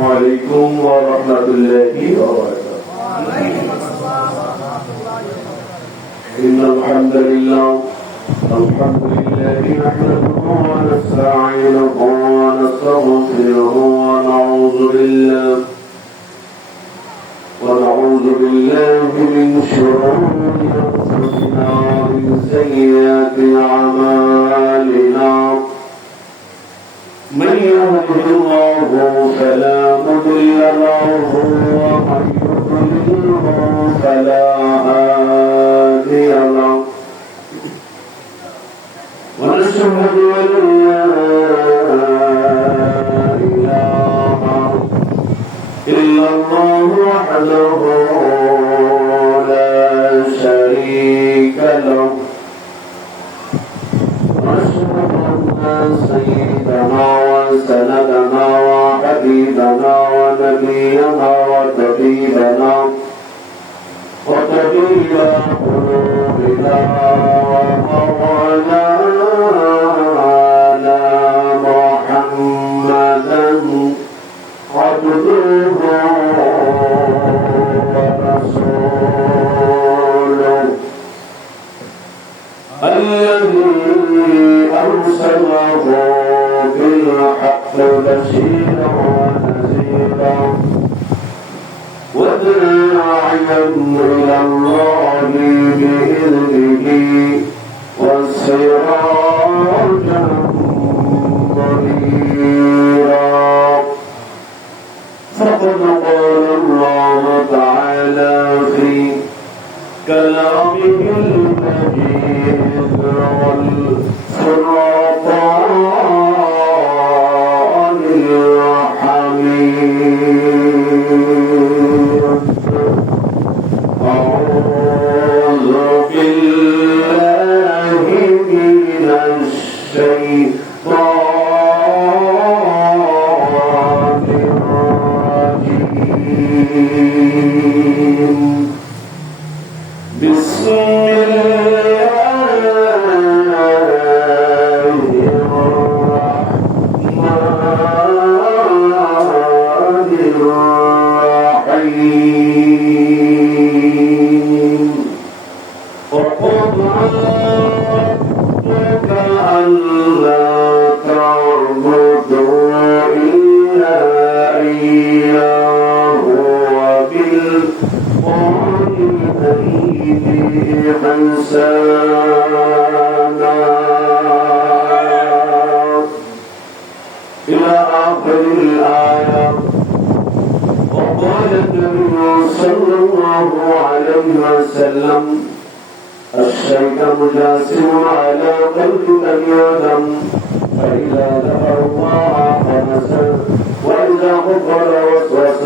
عليكم ورحمة الله وبركاته. إن الحمد لله نحمده ونستعينه ونستغفره ونعوذ بالله من شرور أنفسنا ومن سيئات أعمالنا. من يهده الله فلا مضل له ومن يضلل فلا هادي له. ونشهد أن لا إله إلا الله وحده لا شريك له. ونشهد أن سيدنا وسندنا وحبيبنا ونبينا وطبيبنا وطبيب قلوبنا ومولانا محمدا عبده ورسوله الذي أرسله بالحق بشيرا ونذيرا وداعيا إلى الله بإذنه وسراجا منيرا. فقد قال الله تعالى في كلامه المجيد والفرقان الحميد. أعوذ بالله من الشيطان الرجيم. بسم الله الرحمن الرحيم. وقضى ربك ألا تعبدوا إلا إياه وبالوالدين إحسانا إلى آخر الآية. وقال النبي صلى الله عليه وسلم: الشيطان جاسم على قلب بني آدم، فإذا ذكر الله خنس وإذا غفر وسوس،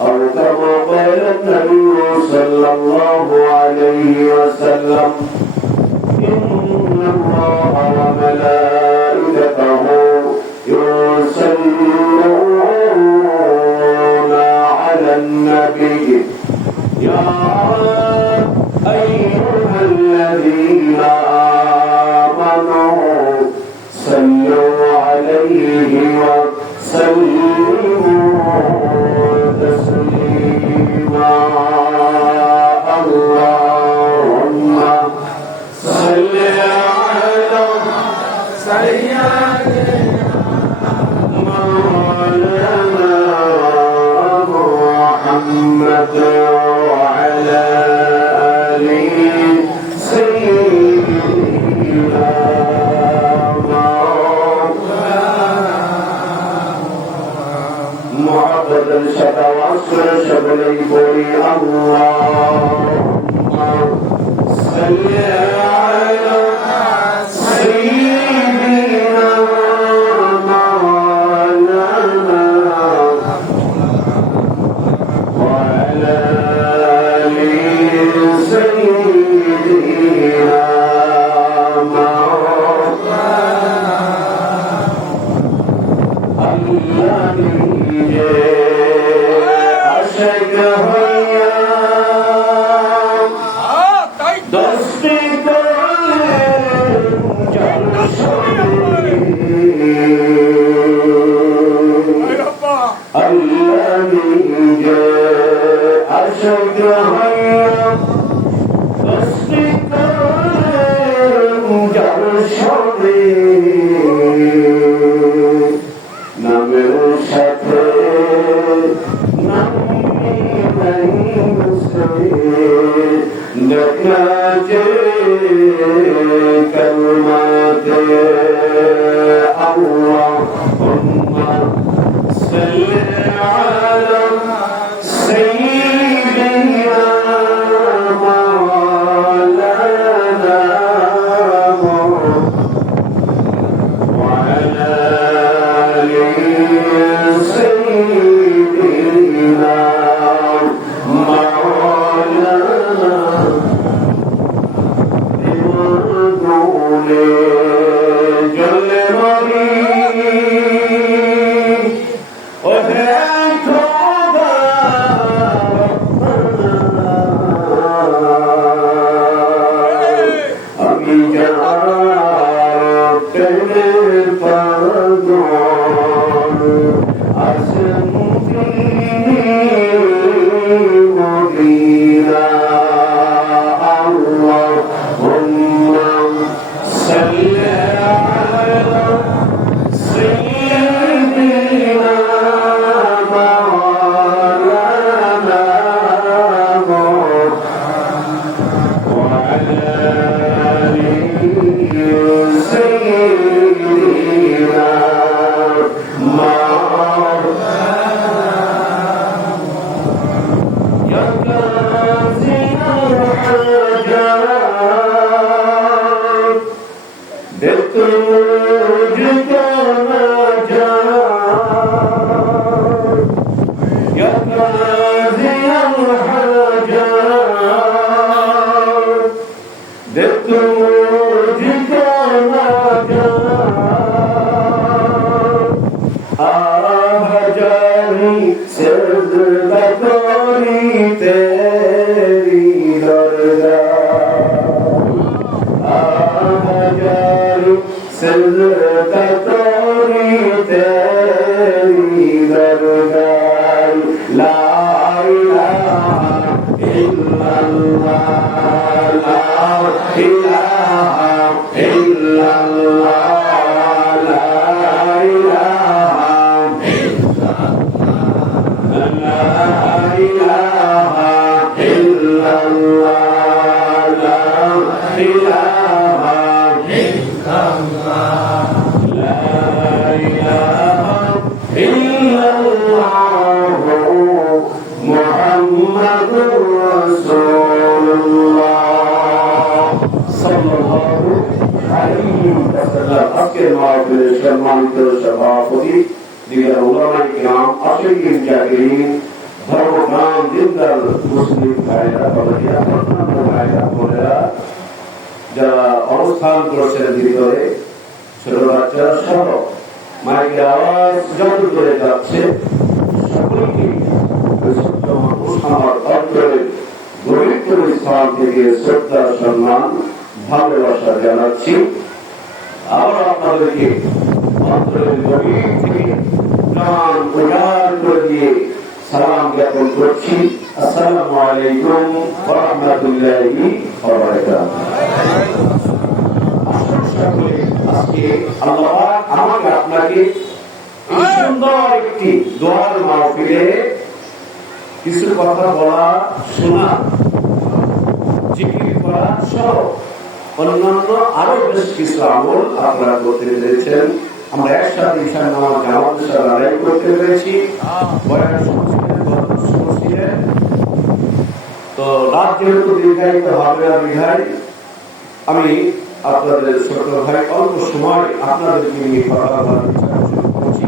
أو كما قال النبي صلى الله عليه وسلم: إن الله وملائكته يصلون على النبي يا أيها الذين آمنوا صلوا عليه وسلموا تسليما. اللهم صل على سيدنا مولانا محمد وعلى آله سيدنا محمد الشفاعة شبلي بوري. اللهم صل على سيدنا مولانا وعلى آله سيدنا শোনে নামের সাথে নামি নাই দেখা যে কলমাতে আল্লাহুম্মা সাল্লি আলা সাইয়্যিদিনা মাওলানা ওয়া আলা আলি সাইয়্যিদিনা মাওলানা জলে মরি আমি যার পাগল আসেন মদিনা আল্লাহুম্মা সাল্লি আলা সাইয়্যিদিনা মাওলানা ওয়া আলা আলি সাইয়্যিদিনা মাওলানা ইয়া কাযিমুল হাজাত দেখো মুঝকো না জান ইয়া কাযিমুল হাজাত দেখো মুঝকো না জান আহ জানি সজদা করি তেরি দরগাহ सजदा तोरी तेरी दरगाह ला इलाहा इल्लल्लाह ला इलाहा इल्लल्लाह ला इलाहा इल्लल्लाह ला इलाहा इल्लल्लाह ला इलाहा আজকের মাহফিলের সম্মানিত সভাপতি দিগের উলামায়ে কিরাম আশিকিন জাকিরিন ধর্মপ্রাণ দিনদার মুসলিম ভাইরা বাবাজিরা অন্যান্য ভাইরা বোনেরা যারা অবস্থান করছেন ভিতরে ছোট বাচ্চারা সহ মাইকের আওয়াজ যত করে যাচ্ছে সকলকে আমার অন্তরের পবিত্র স্থান থেকে শ্রদ্ধা সম্মান ভালোবাসা জানাচ্ছি। আবার আপনাদেরকে অন্তরের গভীর থেকে প্রাণ উজাড় করে দিয়ে সালাম জ্ঞাপন করছি। আসসালামু আলাইকুম ওয়া রাহমাতুল্লাহি ওয়া বারাকাতুহু। আজকে আল্লাহ আমাকে আপনাকে সুন্দর একটি দোয়ার মাহফিলে কিছু কথা বলা, শোনা, জিকির করা সহ অন্যান্য আরো বেশ কিছু আমল আপনারা করতে পেরেছেন। আমরা একসাথে ঈশার নামাজ জামাতের সাথে আদায় করতে পেরেছি। বয়ান শুনছিলেন তো রাত যেহেতু দীর্ঘায়িত হবে না বিধায় আমি আপনাদের ছোট ভাই অল্প সময় আপনাদেরকে নিয়ে কথা বলার চেষ্টা করছি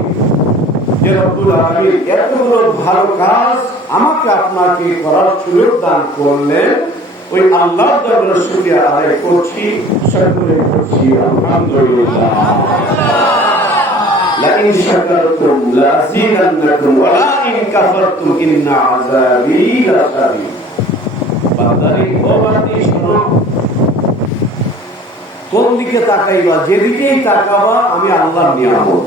যে রব্বুল আলামিন এতগুলো ভালো কাজ আমাকে আপনাকে করার সুযোগ দান করলেন। ওই আল্লাহর দরবারে শুকরিয়া আদায় করছি, সকলে করছি আলহামদুলিল্লাহ। লাইন শাকারতুম লাযিদান্নাকুম ওয়া লাইন কাফারতুম ইন্না আযাবি লাশাদীদ। বান্দারে ও বান্দি শোনো, কোন দিকে তাকাইবা? যেদিকেই তাকাবা আমি আল্লাহর নিয়ামত।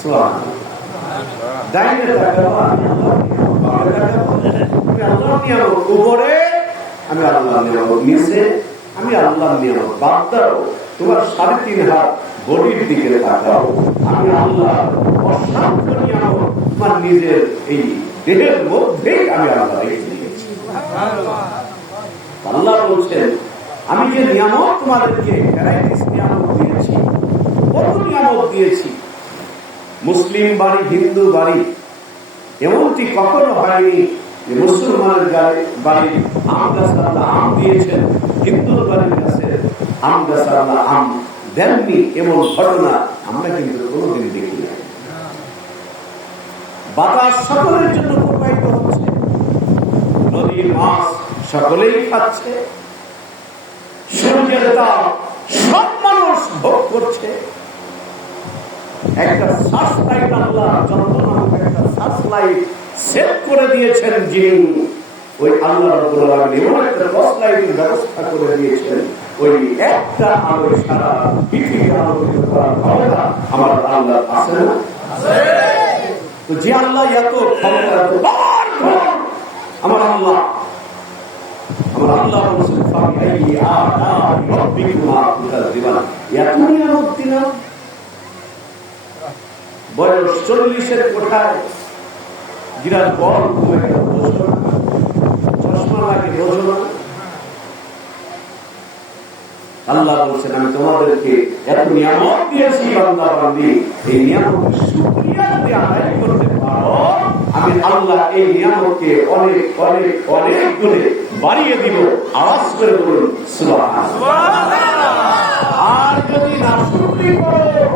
সুবহানাল্লাহ। ডাইনে তাকাবা আমি আল্লাহর নিয়ামত, বামে তাকাবা আমি আল্লাহর নিয়ামত, উপরে আমি আল্লাহর নিয়ামত, নিচে আমি আল্লাহর নিয়ামত। বাদ দাও তোমার 3.5 হাত বডির দিকে তাকাও, আমি আল্লাহ অসংখ্য নিয়ামত তোমার নিজের এই দেহের মধ্যেই আমি আল্লাহ রেখে দিয়েছি। আল্লাহ বলছেন আমি যে নিয়ামত তোমাদেরকে ভ্যারাইটিস নিয়ামত দিয়েছি, কত নিয়ামত দিয়েছি। মুসলিম বাড়ি হিন্দু বাড়ি এমনটি কখনো হয়নি যে মুসলমানের বাড়ির আম গাছ আল্লাহ আম দিয়েছেন, হিন্দুর বাড়ির কাছে আম গাছ আল্লাহ আম দেননি, এমন ঘটনা আমরা কিন্তু কোনোদিন দেখি না। বাতাস সকলের জন্য প্রবাহিত হচ্ছে, নদীর মাছ সকলেই খাচ্ছে, সূর্যের তাপ সব মানুষ ভোগ করছে। একটা সার্চ লাইট আল্লাহ যন্ত্র নামক একটা সার্চ লাইট সেট করে দিয়েছেন, যিনি ওই আল্লাহ রাব্বুল আলামিন এমন একটা টর্চ লাইটের ব্যবস্থা করে দিয়েছেন, ওই একটা আলো সারা পৃথিবী আলোকিত করার ক্ষমতা আমার আল্লাহ আছে না? তো যে আল্লাহ এত ক্ষমতা, আমার আল্লাহ বলছেন এত নিয়ামত দিলাম। বয়স 40-এর কোঠায় বিরাট বল চশমা লাগে, বোঝো না? আল্লাহ বলছেন আমি তোমাদেরকে এত নিয়ামত দিয়েছি বান্দা বান্দি, এই নিয়ামতের শুকরিয়া যদি আদায় করতে পারো, আমি আল্লাহ এই নিয়ামতকে অনেক অনেক অনেক গুণে বাড়িয়ে দিব। আওয়াজ করে বলুন সুবহানাল্লাহ। আর যদি নাশকরি করো,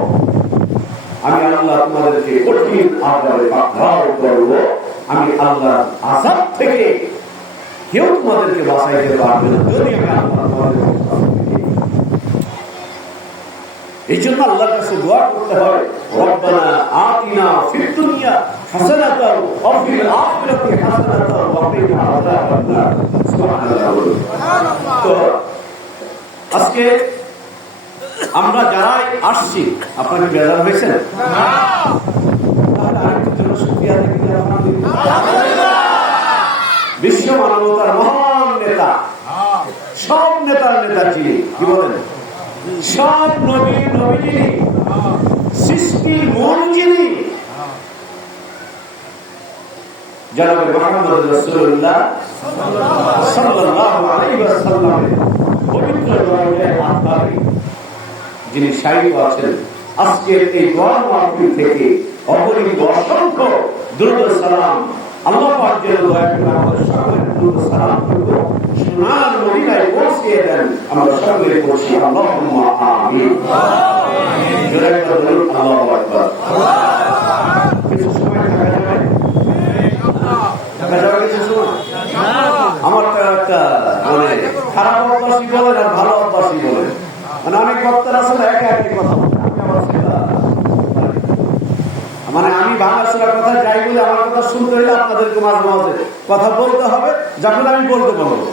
আমি আল্লাহ তোমাদেরকে কঠিন আযাবে পাকড়াও করব। আমি আল্লাহ আযাব থেকে কেউ তোমাদেরকে বাঁচাইতে পারবে না যদি আমি আল্লাহ তোমাদেরকে। এই জন্য আল্লাহর কাছে দোয়া করতে হয়, রব্বানা আতিনা ফিদ দুনিয়া হাসানাতাও ওয়া ফিল আখিরাতি হাসানাতাও ওয়া কিনা আযাবান নার। সুবহানাল্লাহ। তো আজকে আমরা যারাই আসছি, আপনারা কি বেজার হয়েছেন? বিশ্ব মানবতার মহান নেতা, সব নেতার নেতা যিনি, কি বলেন, সব নবীর নবী যিনি, সৃষ্টির মূল যিনি, জনাবে মুহাম্মদ রাসূলুল্লাহ সাল্লাল্লাহু আলাইহি ওয়াসাল্লামের পবিত্র দরবারে আত্মারে যিনি শায়িত আছেন, আজকের এই দোয়া মাহফিল থেকে অপরিমিত অসংখ্য দুরূদ সালাম আল্লাহ পাক যেন দয়া করে আমাদের সকলের দুরূদ সালাম করব সোনার মদিনায় পৌঁছিয়ে দেন। আমরা সকলে পড়ছি আল্লাহুম্মা আমিন। জোরে করে বলুন আল্লাহু আকবার। কিছু সময় থাকা যাবে? কিছু সময়? আমার তো একটা মানে খারাপ অভ্যাসই বলেন আর ভালো অভ্যাসই বলেন, মানে অনেক বক্তারা আছে না একে একে কথা বলে, মানে আমি বাংলা কথা যাই বলে আমার কথা শুনতে হলে আপনাদেরকে মাঝে মাঝে কথা বলতে হবে, যখন আমি বলতে পারবো।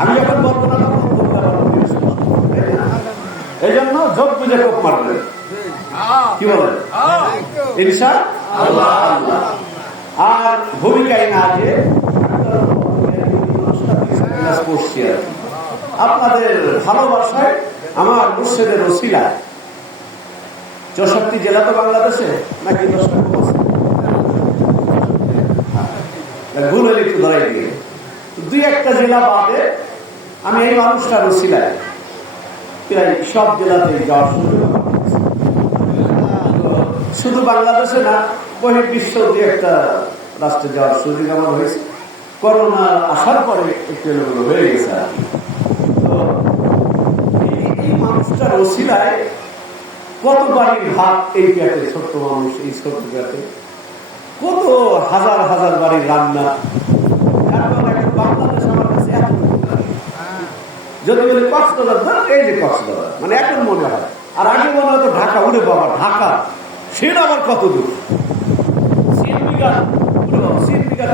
আমি যখন বলবো না তখন বলতে পারবো। এই জন্য যোগ বুঝে কোপ মারবেন, কি বলেন ইনশাআল্লাহ। আর ভূমিকায় না যে পড়ছি আর আপনাদের ভালোবাসায় আমার মুর্শিদের ওসিলায় 64 জেলা তো বাংলাদেশে নাকি 10টা ভুল হলে একটু ধরাই দিয়ে 2-1টা জেলা বাদে আমি এই মানুষটার ওসিলায় প্রায় সব জেলাতে যাওয়ার সুযোগ, শুধু বাংলাদেশে না বহির্বিশ্ব 2-1টা রাষ্ট্রে যাওয়ার সুযোগ আমার হয়েছে। করোনা আসার পরে একটু এলোমেলো হয়ে গেছে। তো এই মানুষটার ওসিলায় কত বাড়ির ভাত এই পেটে, ছোট্ট মানুষ এই ছোট্ট পেটে কত হাজার হাজার বাড়ির রান্না। বাংলাদেশ আমার কাছে এত যদি বলে কক্সবাজার, এই যে কক্সবাজার মানে এখন মনে হয়, আর আগে মনে হতো ঢাকা, উড়ে বাবা ঢাকা, সেটা আবার কত দূর,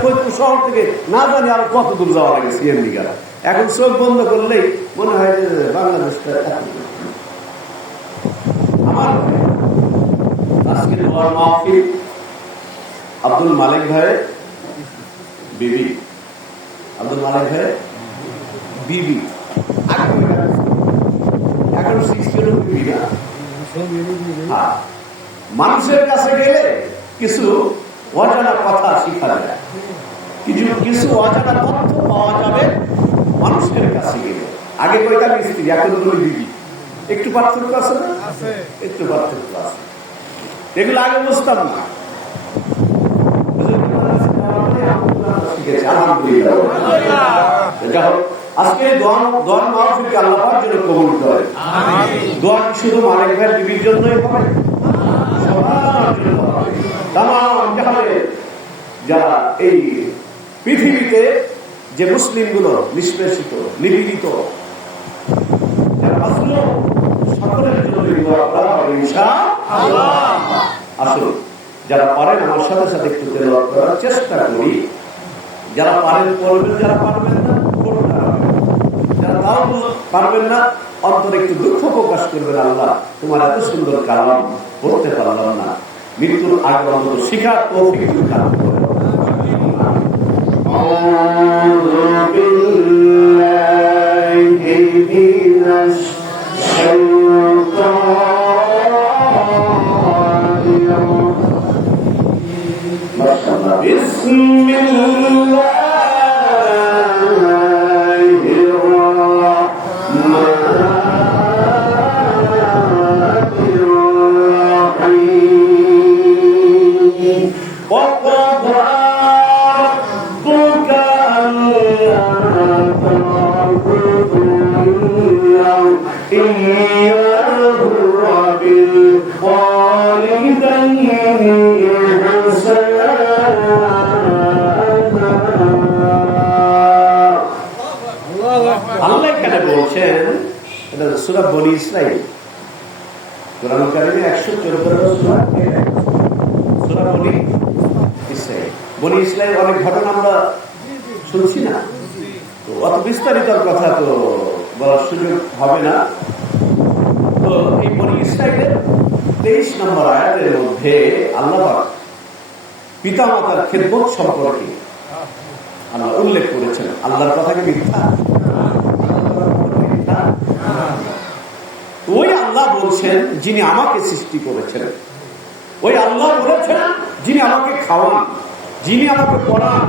ফরিদপুর শহর থেকে না জানি আর কত দূর যাওয়া লাগে সিএনজি গাড়ি। এখন চোখ বন্ধ করলেই মনে হয় যে বাংলাদেশটা আমার। আজকে দোয়ার মাহফিল আব্দুল মালিক ভাই বিবি, আব্দুল মালিক ভাই বিবি বিবি না। মানুষের কাছে গেলে কিছু অজানা কথা শিখা যায়, কিছু অজানা তথ্য পাওয়া যাবে মানুষের কাছে গেলে। আগে কয়টা স্ত্রী, এখন দুই বিবি, একটু পার্থক্য আছে না? একটু পার্থক্য আছে। এগুলো আগে বুঝতাম না। আজকে দোয়া মাহফিলকে আল্লাহ পাক যেন কবুল করে। দোয়া শুধু মালিক ভাইয়ের বিবির জন্যই হবে, সবার জন্য হবে। তামাম জাহানের যারা এই পৃথিবীতে যে মুসলিমগুলো নিষ্পেষিত, নিপীড়িত, যারা আসলো সকলের জন্য দোয়া করা হবে ইনশাআল্লাহ। আসলে যারা পারেন আমার সাথে সাথে একটু তেলাওয়াত করার চেষ্টা করি। যারা পারেন করবেন, যারা পারবেন না করবেন না। যারা তাও পারবেন না অন্তরে একটু দুঃখ প্রকাশ করবেন, আল্লাহ তোমার এত সুন্দর কালাম পড়তে পারলাম না, মৃত্যুর আগে অন্তত শিখার তৌফিক দান করো। আল্লাহ এখানে বলছেন, এটা সূরা বনী ইসরাঈল, কোরআন কারিমে 114 সূরা বনী ইসরাঈল। বনী ইসরাঈল অনেক ঘটনা আমরা শুনছি না, তো অত বিস্তারিত কথা তো বলার সুযোগ হবে না। তো এই বনী ইসরাঈলের 23 নম্বর আয়াতের মধ্যে আল্লাহ পাক পিতামাতার খেদমত সম্পর্কে আল্লাহ উল্লেখ করেছেন। আল্লাহর কথা কি মিথ্যা? ওই আল্লাহ বলছেন যিনি আমাকে সৃষ্টি করেছেন, ওই আল্লাহ বলেছেন যিনি আমাকে খাওয়ান, যিনি আমাকে পড়ান,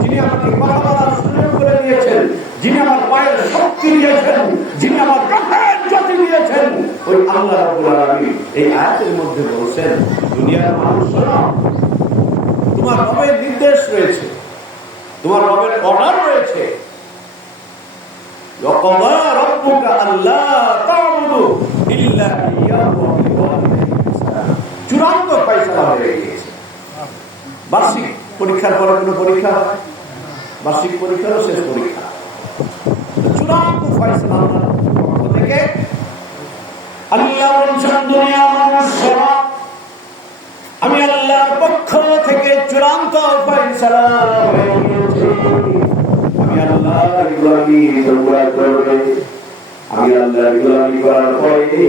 যিনি আমাকে কথা বলার সুযোগ করে দিয়েছেন, যিনি আমার পায়ের শক্তি দিয়েছেন, যিনি আমার কাঁধের জ্যোতি দিয়েছেন, ওই আল্লাহ রাব্বুল আলামিন এই আয়াতের মধ্যে বলছেন, দুনিয়ার মানুষ শোনো, তোমার রবের নির্দেশ রয়েছে, তোমার রবের অর্ডার রয়েছে। وَقَضَى رَبُّكَ أَلَّا تَعْبُدُوا إِلَّا إِيَّاهُ وَبِالْوَالِدَيْنِ إِحْسَانًا। চূড়ান্ত ফয়সালা হয়ে গিয়েছে। বার্ষিক পরীক্ষার পরে কোনো পরীক্ষা হয়, বার্ষিক পরীক্ষারও শেষ পরীক্ষা, চূড়ান্ত ফয়সালা পক্ষ থেকে আল্লাহ বলছেন, দুনিয়া মানুষ শোনো, আমি আল্লাহর পক্ষ থেকে চূড়ান্ত ফয়সালা হয়ে গিয়েছে। আমি আল্লাহর গোলামি তোমরা করবে। আমি আল্লাহর গোলামি করার পরে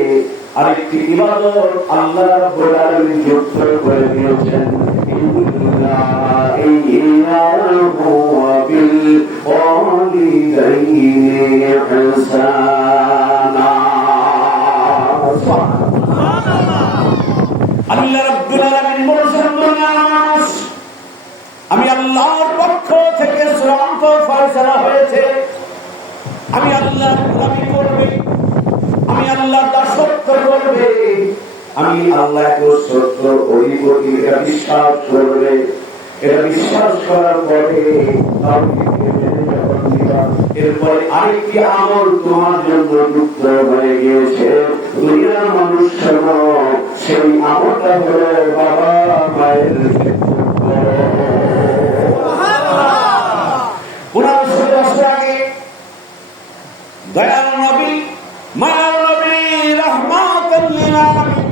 আরেকটি ইবাদত আল্লাহ রাব্বুল আলামিন যুক্ত করে দিয়েছেন, ইন্নাহু বিল ওয়ালিদাইনি ইহসানা। আল্লাহ রাব্বুল আলামিন বলেছেন, মানুষ আমি আল্লাহর পক্ষ থেকে চূড়ান্ত ফয়সালা হয়েছে, আমি আল্লাহর গোলামি করবে, আমি আল্লাহর দাসত্ব করবে, আমি আল্লাহকে সত্য অধিপতি, এটা বিশ্বাস করবে। এটা বিশ্বাস করার পরে এরপরে আরেকটি আমল তোমার জন্য যুক্ত হয়ে গিয়েছে। দুনিয়ার মানুষ সেই আমলটা হলো বাবা মায়ের দয়াল নবী, মায়ার নবী, রাহমাতাল লিল আলামিন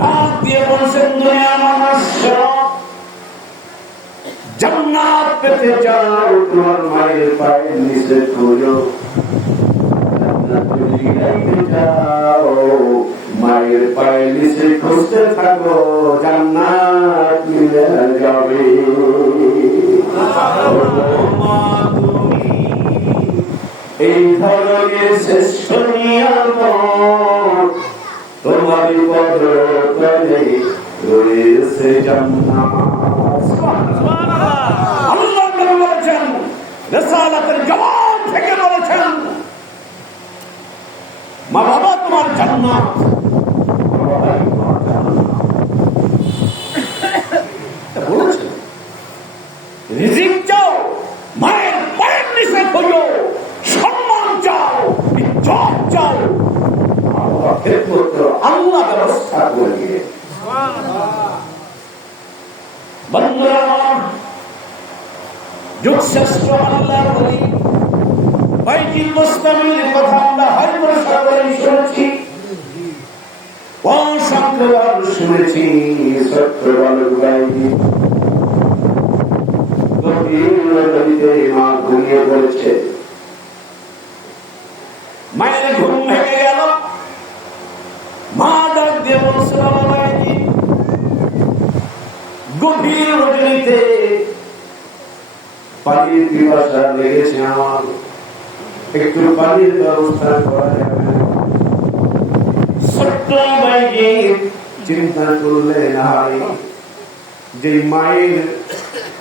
ডাক দিয়ে বলছেন, দুনিয়ার মানুষ জান্নাত পেতে চাও, তোমার মায়ের পায়ের নিচে খুঁজো। জান্নাত পেতে চাও, মায়ের পায়ের নিচে খুঁজতে থাকো, জান্নাত মিলে যাবে। এই ধরনের শ্রেষ্ঠ নিয়ামত আসতেছে জান্নাত। আল্লাহ নবী বলেছেন, রিসালাতের জবান থেকে বলেছেন, মা বাবা তোমার জান্নাত, বলেছেন রিজিক চাও, মায়ের পায়ের নিচে খোঁজো, সম্মান চাও, ইজ্জত চাও, আল্লাহ ব্যবস্থা করে দিয়ে। বন্ধুরা, যুগ শ্রেষ্ঠ আল্লাহ বলি বাইতুল মুস্তামির কথা আমরা হয়তো সকলেই শুনেছি, অসংখ্যবার শুনেছি। ছোট্ট বালক বাইজি মা ঘুমিয়ে পড়েছে, মায়ের ঘুম ভেঙে গেল। মা ডাক দিয়ে বলছে, বাবা বাইজি, গভীর রজনীতে পানির পিপাসা লেগেছে, আমার একটু পানির ব্যবস্থা করা যাবে না? ছোট্ট বাইজি চিন্তা করলেন, হাই যে মায়ের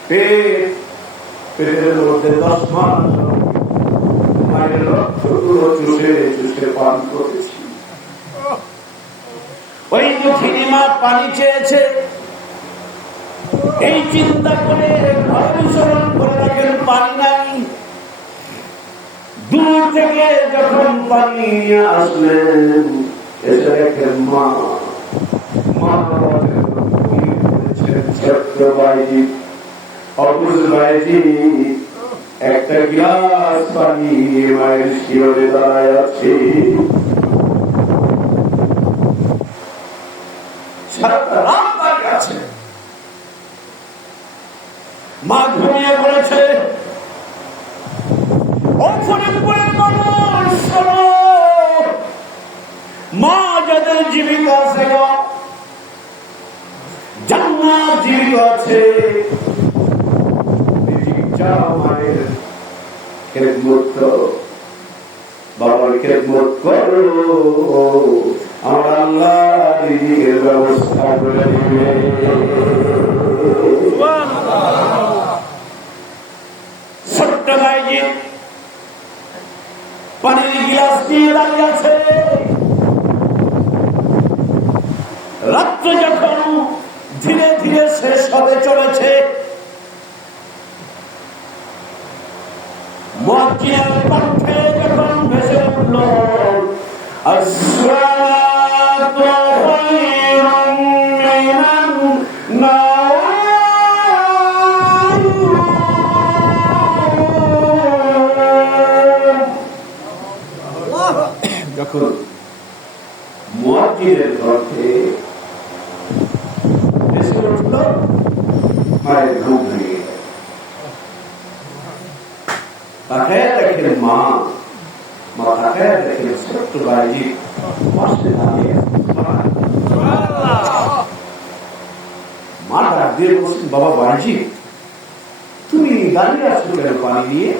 পেটের মধ্যে 10 মাস মায়ের রক্তগুলো চুষে চুষে পান করেছি, ওই দুঃখিনী মা পানি চেয়েছে। এই চিন্তা করে ঘর অনুসরণ করে রাখেন, পানি নাই। দূর থেকে যখন পানি আসলেন, এসে দেখেন মা ছোট্ট বাইজি, অবুজ বাইজি একটা গ্লাস পানি মায়ের শিরে দাঁড়ায় আছে। সারাটা রাত দাঁড়িয়ে আছে, মা ঘুমিয়ে পড়েছে। মা যাদের জীবিত আছে, জান্নাত জীবিত আছে, মায়ের খেদমত করো, বাবার খেদমত করো, আমার আল্লাহ রিজিকের ব্যবস্থা করে দিবে। ছোট্ট ভাইজি পানির গ্লাস নিয়ে দাঁড়িয়ে আছে। রাত্রে যখন ধীরে ধীরে শেষ হতে চলেছে, মুয়াজ্জিনের কণ্ঠে যখন ভেসে উঠল, আসসালাতু খায়রুম মিনান নাওম, যখন মুয়াজ্জিনের কণ্ঠে ভেসে উঠল, মায়ের ঘুম ভেঙে গেল। তাকায় দেখেন মা তাকায় দেখেন ছোট্ট বাইজি পাশে দাঁড়িয়ে। মা ডাক দিয়ে বলছেন, বাবা বাইজি, তুমি দাঁড়িয়ে আছো কেন পানি নিয়ে?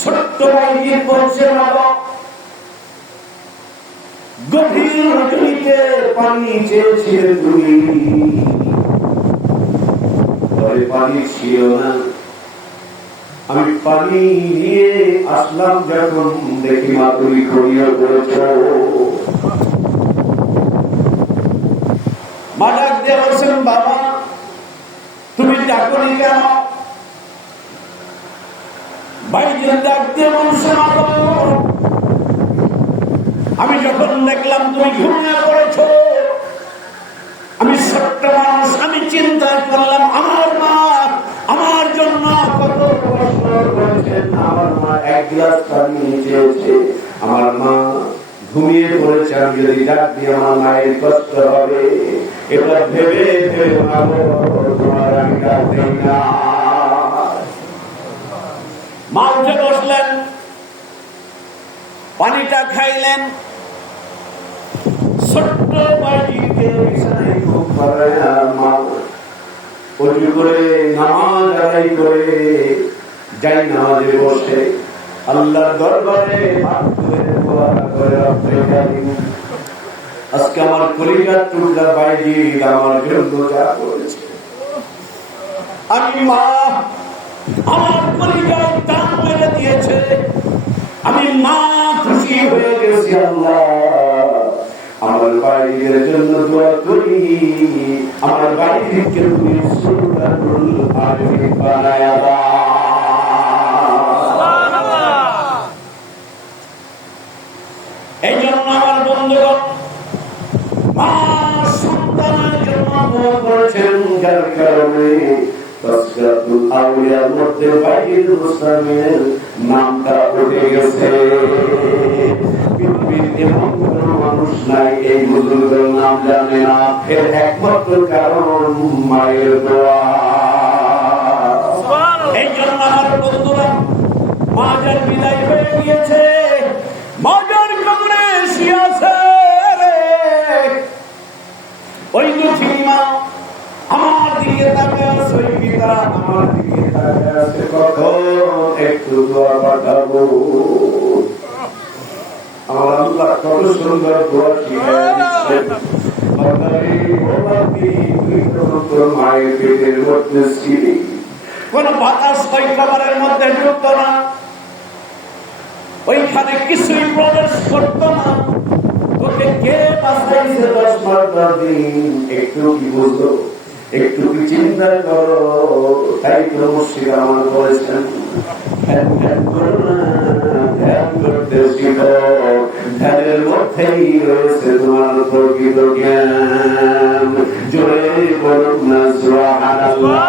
ছোট্ট বাইজি বলছে, বাবা গভীর রজনীতে পানি চেয়েছিলে তুমি, পানি ছিল না, আমি পানি নিয়ে আসলাম, যখন দেখি মা তুমি ঘুমিয়ে পড়েছ। মা ডাক দিয়ে বলছেন, বাবা তুমি ডাকনি কেন? বাইরে ডাক দিয়ে বলছেন, আমি যখন দেখলাম তুমি ঘুমিয়ে পড়েছ, আমি ছোট্ট মানুষ, আমি চিন্তা করলাম আমার মা আমার জন্য কত কষ্ট করেছেন, আমার মা এক গ্লাস পানি চেয়েছে, আমার মা ঘুমিয়ে পড়েছে, আমি যদি ডাক দিয়ে আমার মায়ের কষ্ট হবে, এটা ভেবে ভেবে তোমার আমি ডাক দেই না। মা উঠে বসলেন, পানিটা খাইলেন, ছোট্ট বাইজিকে বিছানায় খুব মা অজু করে নামাজ আদায় করে যাই নামাজে বসে আল্লাহর দরবারে হাত তুলে দোয়া করে, আজকে আমার কলিজার টুকরা বাইরে আমার জন্য যা করেছে, আমি মা আমার কলিজায় টান মেরে দিয়েছে, আমি মা খুশি হয়ে গেছি। আল্লাহ আমার বাড়ির জন্য দোয়া করি, আমার বাড়িকে তুমি সুলতানুল আলিম বানায়া দাও। এই জন্য আমার বন্ধুগণ মা সন্তানের জন্য দোয়া করেছেন, যার কারণে তাসকিরাতুল আউলিয়ার মধ্যে বাইজিদ বুস্তামির নামটা উঠে গেছে। পৃথিবীর এমন কোন মানুষ নাই এই বুজুর্গের নাম জানে না, এর একমাত্র কারণ মায়ের দোয়া। এই জন্য আমার বন্ধুরা মা যার বিদায় হয়ে গিয়েছে, মা যার কবরে শুয়ে আছে, ওই দুঃখী মা আমার দিকে তাকিয়ে আছে, ওই পিতা আমার দিকে তাকিয়ে আছে, কখন একটু দোয়া পাঠাবো। আমার আল্লাহ কত সুন্দর দোয়া শিখিয়েছেন। মায়ের পেটের মধ্যে ছিলি, কোন বাতাস ওই খাবারের মধ্যে ঢুকত না, ওইখানে কিছুই প্রবেশ করতো না। তোকে কে বাঁচাইছে 10-12 দিন? একটু কি বুঝলো, একটু কি চিন্তা করো? তাই তো মুর্শিদ আমার বলেছেন, ধ্যানের মধ্যেই রয়েছে তোমার প্রকৃত জ্ঞান। জোরে বলুন না সুবহানাল্লাহ।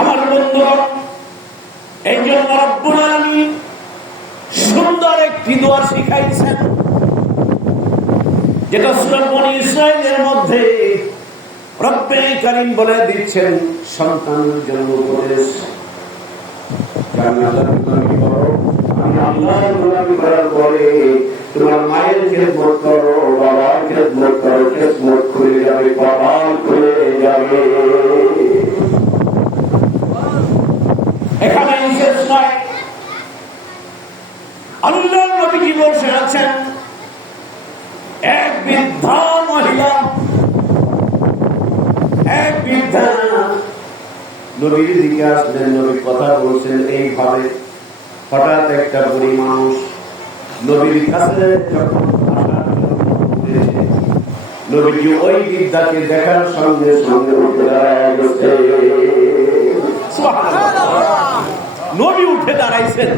আমার বন্ধুরা, এই জন্য রব্বুল আলামিন সুন্দর একটি দোয়া শিখাইছেন, যেটা সূরা বনী ইসরাঈলের মধ্যে রব্বে কারীম বলে দিচ্ছেন সন্তানের জন্য উপদেশ। আমি আল্লাহর গোলামি করার পরে তোমার মায়ের খেদমত করো, বাবার খেদমত করো, খেদমত খুলে যাবে, বাবার খুলে যাবে। এখানে শেষ নয়, আল্লাহর নবী কি বলছেন আছেন, এক বৃদ্ধা মহিলা, এক বৃদ্ধা নবীর দিকে আসলেন, নবী কথা বলছেন এইভাবে। হঠাৎ একটা বুড়ি মানুষ নবীর কাছে যখন নবীজি ওই বৃদ্ধাকে দেখার সঙ্গে সঙ্গে উঠে দাঁড়াইছে। নবী উঠে দাঁড়াইছেন,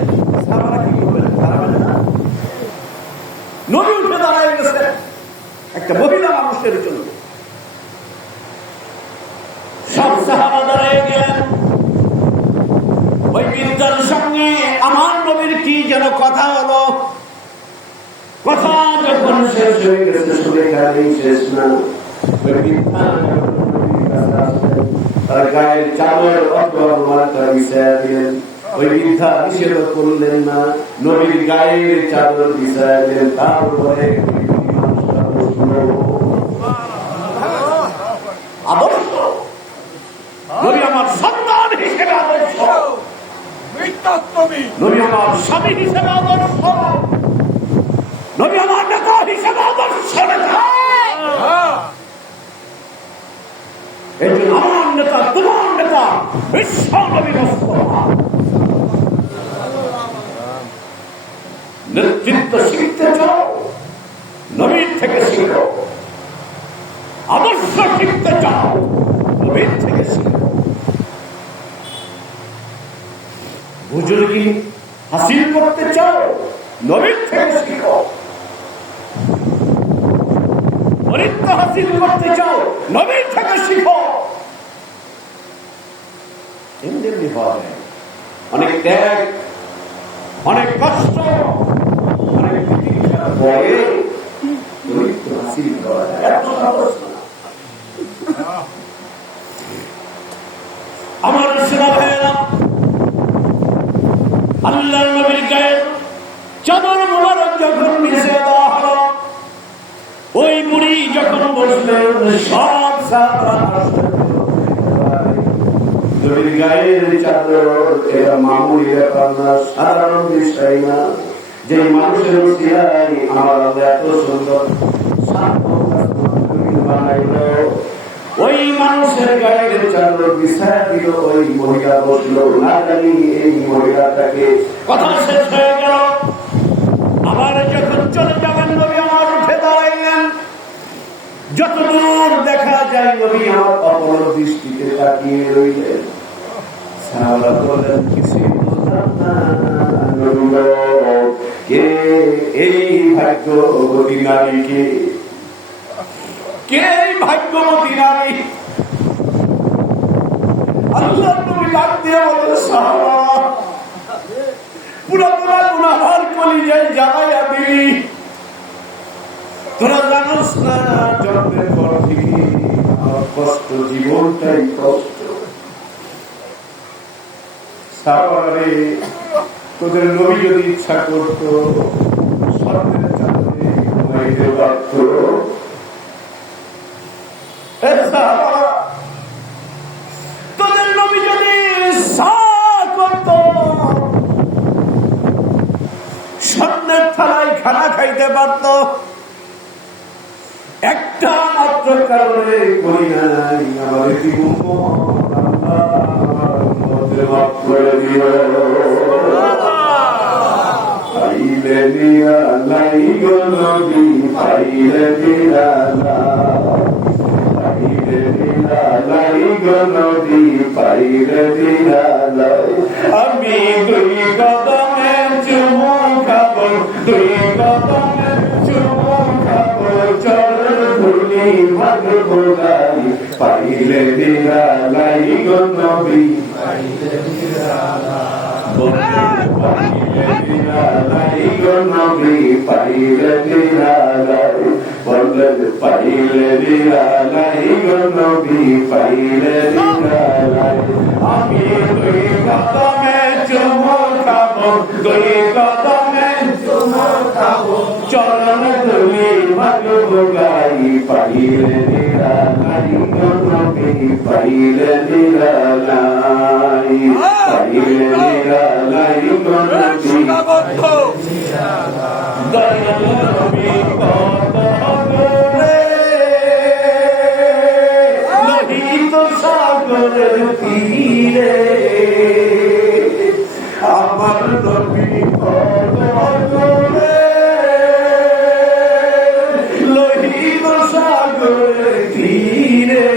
নবী উঠে দাঁড়াই গেছেন একটা মহিলা মানুষের জন্য। সব সাহাবা দাঁড়ায় গেলেন, ওই বৃদ্ধার সঙ্গে আমার নবীর কি যেন কথা হলো। কথা যখন শেষ হয়ে গেছে, শুনে গাড়ি শেষ না, ওই বৃদ্ধা তার গায়ের চাদর অথবা রুমালটা বিছায়া দিলেন। ওই বৃদ্ধা নিষেধ করলেন না, নবীর গায়ের চাদর বিছায়া দিলেন। তারপরে আদর্শ নবী আমার সন্তান হিসেবে আদর্শ, নবী আমার স্বামী হিসেবে আদর্শ, নবী আমার নেতা হিসেবে আদর্শ নেতা। এই জন্য আমার নেতা, তোমার নেতা বিশ্ব নবী মুস্তাফা। নেতৃত্ব শিখতে চাও, নবীর থেকে শিখো। আদর্শ শিখতে চাও, নবীর থেকে শিখো। বুজুর্গি হাসিল করতে চাও, নবীর থেকে শিখো। অরিত্য হাসিল করতে চাও, নবীর থেকে শিখো। এমনি হয় অনেক ত্যাগ, অনেক কষ্ট, অনেক প্রতীক্ষার পরে অরিত্য হাসিল করা যায়। এত সহজ না। আমার সেনা ভাইয়েরা, আল্লাহ নবীর গায়ে চাদর মোবারক যখন মিশে দেওয়া হলো, ওই বুড়ি যখন বসলেন, সব নবীর গায়ের চাদর এরা মামুলি ব্যাপার না, সাধারণ বিষয় না। যে মানুষের উসিলায় আমার আল্লাহ এত সুন্দর বানাইল, ওই মানুষের গায়ের চাদর বিছায়া দিল, ওই মহিলা বসলো। না জানি এই মহিলাটাকে। কথা শেষ হয়ে গেল। আবার যখন চলে যাবেন, নবী আমার উঠে দাঁড়াইলেন। যতদূর দেখা যায় নবী আমার অপর দৃষ্টিতে তাকিয়ে রইলেন। সাহাবা বললেন, কিছুই বুঝলাম না নবী গো, কে এই ভাগ্যবতী নারী? কে এই ভাগ্যবতী নারী? আল্লাহ নবী ডাক দিয়ে বলেন, সাহাবা, পুরা গুনাহগার কলিজায় জ্বালাইয়া দিলি। তোরা জানোস না, জন্মের পর থেকে আমার কষ্ট, জীবনটাই কষ্ট। সাহাবারে, তোদের নবী যদি ইচ্ছা করতো স্বর্ণের চাঁদে ঘুমাইতে পারত। তোদের নবী যদি ইচ্ছা করত স্বর্ণের থালায় খানা খাইতে পারত। একটা মাত্র কারণে করি নাই, আমার মাফ করে দিও। পাইলে নিরালাই গো নবী, পাইলে নিরালাই, পাইলে নিরালাই গো নবী, পাইলে নিরালাই। আমি দুই কদমে চুমু খাবো, দুই কদমে চুমু খাবো, চরণ ধুলি ভাগবো গাই। পাইলে নিরালাই গো নবী, পাইলে নিরালাই গো নবী, পাইলে নিরালাই। বললেন, পাইলে নিরালাই গো নবী, পাইলে নিরালাই। আমি দুই কদমে চুমু খাবো, দুই কদমে চুমু খাবো, চরণ ধুলি ভাগবো গাই। পাইলে নিরালাই গো নবী, পাইলে নিরালাই, পাইলে নিরালাই গো নবী। দয়াল নবী কত করে লোহিত সাগরের তীরে, আমার নবী কত করে লোহিত সাগরের তীরে।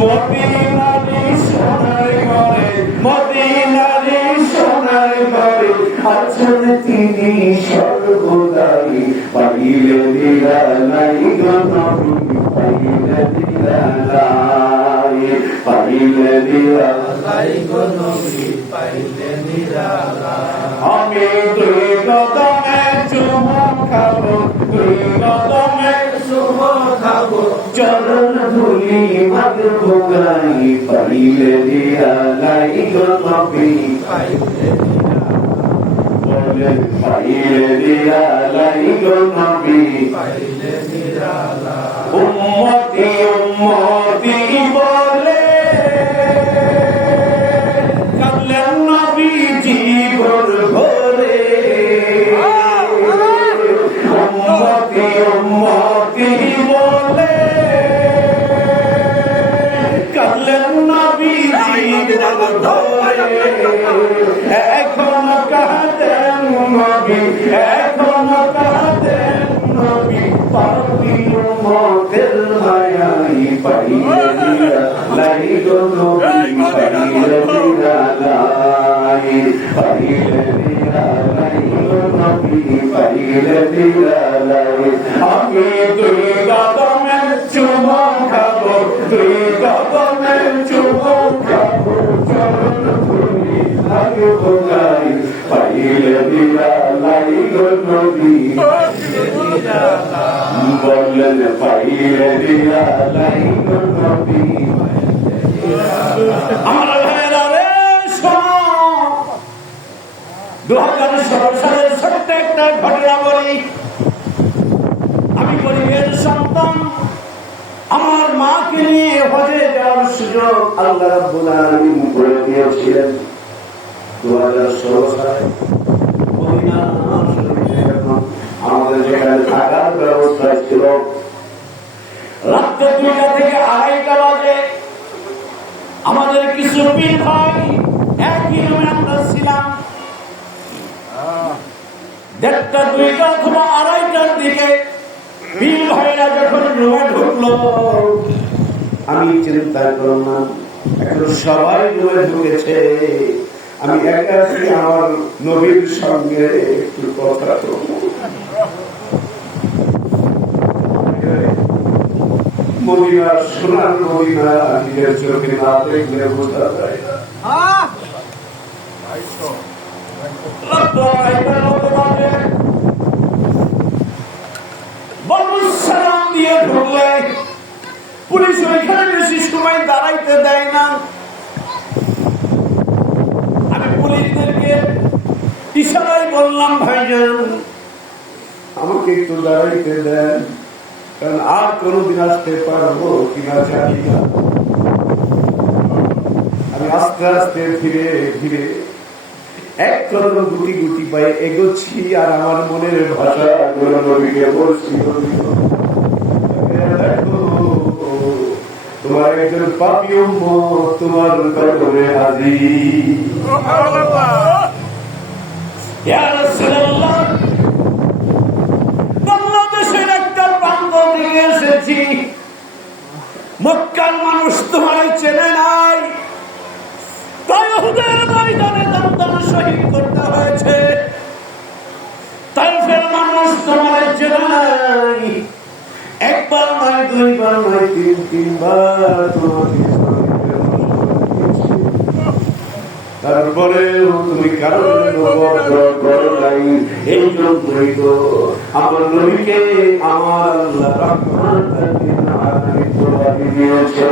মদিনারি সোনার ঘরে, মদিনারি সোনার ঘরে আছেন তিনি সর্বদাই। পাইলে নিরালাই গো নবী, পাইলে নিরালাই, পাইলে নিরালাই গো নবী, পাইলে নিরালাই। আমি দুই কদমে চুমু খাবো, দুই কদমে চুমু খাবো, চরণ ধুলি ভাগবো গাই। পাইলে নিরালাই গো নবী, পাইলে নিরালাই, পাইলে নিরালাই গো নবী, পাইলে নিরালাই। উম্মতি উম্মতি বলে কাঁদলেন নবীজি ভোর ভোরে। উম্মতি উম্মতি বলে কাঁদলেন নবীজি ভোর ভোরে। এখন কাঁদেন নবী, এখন কাঁদেন নবী, পাপী উম্মতের মায়াই। পাইলে নিরালাই গো নবী, পাইলে নিরালাই, পাইলে দিয়ালাই নবী পাইলে দিয়ালাই আমি দুই কদমে চুমো খাবো দুই কদমে চুমো খাবো চরণ ধুলি লাগবো গাই পাইলে দিয়ালাই নবী বললেন পাইলে দিয়ালাই নবী আমার ভাইরা রে শোনো 2016 সালের ছোট্ট একটা ঘটনা বলি আমি গরিবের সন্তান আমার মাকে নিয়ে হজে যাওয়ার সুযোগ আল্লাহ রাব্বুল আলামিন করে দিয়েছিলেন 2016 সালে মদিনা শরীফে যখন আমাদের যেখানে থাকার ব্যবস্থা ছিল রাত্রে 2টা থেকে 2:30টা বাজে আমাদের কিছু পীর ভাই একই রুমে আমরা ছিলাম 1:30 2টা অথবা 2:30টার দিকে পীর ভাইরা যখন রুমে ঢুকলো আমি চিন্তা করলাম এখন সবাই রুমে ঢুকেছে আমি একা আছি আমার নবীর সঙ্গে একটু কথা বলবো মদিনা সোনার মদিনা নিজের চোখে না দেখলে বোঝা যায় না সালাম দিয়ে ঢুকলে পুলিশ ওইখানে বেশি সময় দাঁড়াইতে দেয় না আমি পুলিশদেরকে ইশারায় বললাম ভাইজান আমাকে একটু দাঁড়াইতে দেন কারণ আর কোনদিন আসতে পারবো কিনা জানি না আমি আস্তে আস্তে ধীরে ধীরে এক কদম গুটি গুটি পায়ে এগোচ্ছি আর আমার মনের ভাষা নবীকে বলছি দেখো তোমার একজন পাপী উম্মত তোমার কদমে হাজির ইয়া রাসূলুল্লাহ বাংলাদেশের একটা প্রান্ত থেকে এসেছি মক্কার মানুষ তোমার চেনে নাই তাই উহুদের ময়দানে দান শহীদ করতে হয়েছে তাইফের মানুষ তোমার চেনে নাই একবার নয় দুইবার নয় তিনবার তোমাকে তারপরে তুমি কারণে করো নাই এই জন্যই তো আমার নবীকে আমার আল্লাহ রাহমাতুল আলামিন দিয়েছে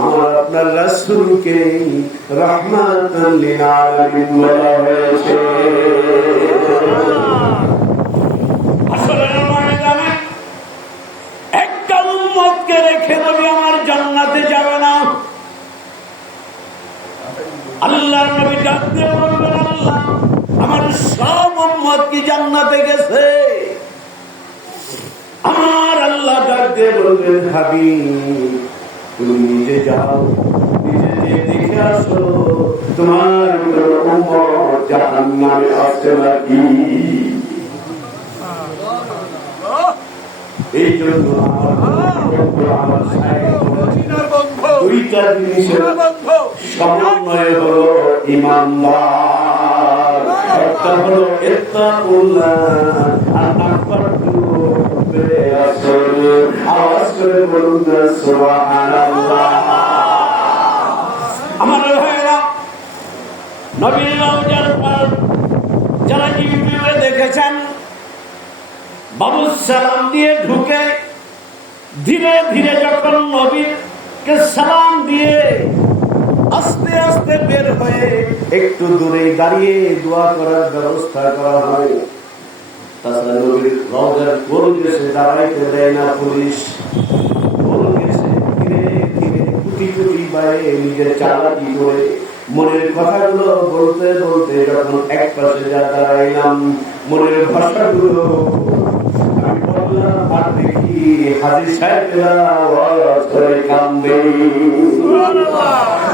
আমার আপনার রাসূলকে রাহমাতাল লিল আলামিন বলা হয়েছে আসলে ময়দানে একটা উম্মতকে রেখে নবী আমার জান্নাতে যাবে না আল্লাহর নবী ডাক দিয়ে বলবেন আল্লাহ আমার সব উম্মত কি জান্নাতে গেছে আমার আল্লাহ ডাক দিয়ে বলবেন হাবিব তুমি নিজে যাও নিজে যে দেখে আসো তোমার উম্মত জাহান্নামে আছে নাকি এই জন্য আমার দুইটা জিনিসের সমন্বয় হলো ইমানদার একটা হলো ইত্তাকুল্লাহ আর নাম্বার 2 আওয়াজ করে বলুন সুবহানাল্লাহ আমার ভাইরা নবীর রওজার পর যারা ইউটিউবে দেখেছেন বাবু সালাম দিয়ে ঢুকে ধীরে ধীরে যখন নবীকে সালাম দিয়ে আস্তে আস্তে বের হয়ে একটু দূরে দাঁড়িয়ে দোয়া করার ব্যবস্থা করা হয় তাছাড়া নবীর রওজার গোল গেছে দাঁড়াইতে দেয় না পুলিশ গোল গেছে ধীরে ধীরে কোটি কোটি বারে নিজের চালাকি করে মনের কথাগুলো বলতে বলতে যখন এক পাশে যা দাঁড়াইলাম, মনের ভাষাগুলো আমি বললাম, আর দেখি হাজী সাহেবরা ওয়াজ করে কান্দে।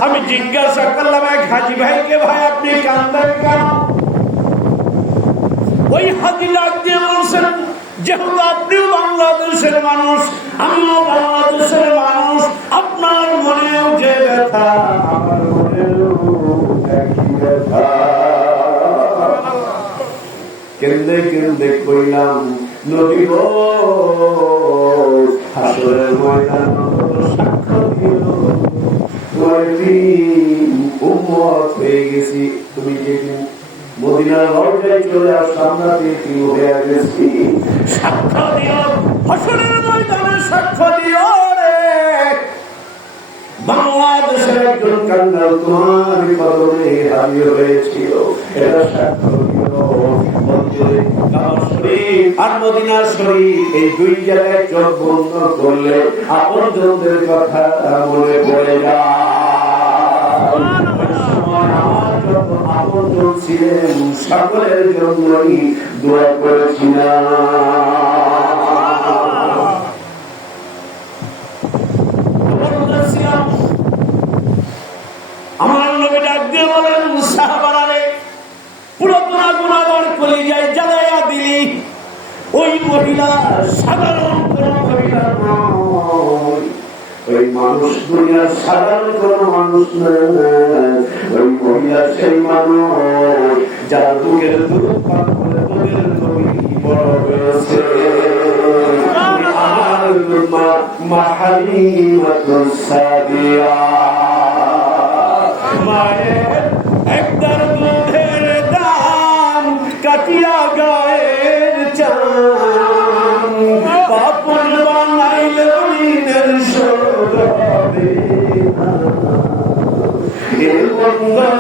আমি জিজ্ঞাসা করলাম এক হাজী ভাইকে, ভাই আপনি কান্দেন কেন? ওই হাজী লাগ দিয়ে বলছেন, যেহেতু আপনিও বাংলাদেশের মানুষ, আমিও বাংলাদেশের মানুষ, আপনার মনেও যে ব্যথা আমার মনেও একই ব্যথা। কেন্দে কেন্দে কইলাম, নবী গো হাসরের ময়দান সাক্ষ্য দিল উম্মত হয়ে গেছি, তুমি যেদিন মদিনার রওজায় চলে আসলাম না কি হয়ে গেছি, সাক্ষ্য দিও হাসরের ময়দানে, সাক্ষ্য দিও রে বাংলাদেশের একজন কাঙ্গাল তোমার কদমে হাজির হয়েছিল, এটা সাক্ষ্য দিও। আর মদিনা শরীফ এই দুই জায়গায় চোখ বন্ধ করলে আপনজনদের কথা মনে পড়ে যায়। আপনজন ছিলেন সকলের জন্যই দোয়া করেছিলাম। আমার নবী ডাক দিয়ে বলেন, সাহাবারা রে, পুরাতনা গুনাহগার কলিজায় জ্বালাইয়া দিলি। ওই মহিলা সাধারণ কোন মহিলা নয়, ওই মানুষ দুনিয়ার সাধারণ কোন মানুষ নয়, ওই মহিলা সেই মানুষ যার বুকের দুধ পান করে তোদের নবী বড় হয়েছে। আমার মা হালিমাতুস সাদিয়া, মায়ের একদার দুধের দাম কাটিয়া গায়ের চাম, পাপন বানাইলে ঋণের শোধ হবে না। এ বন্দর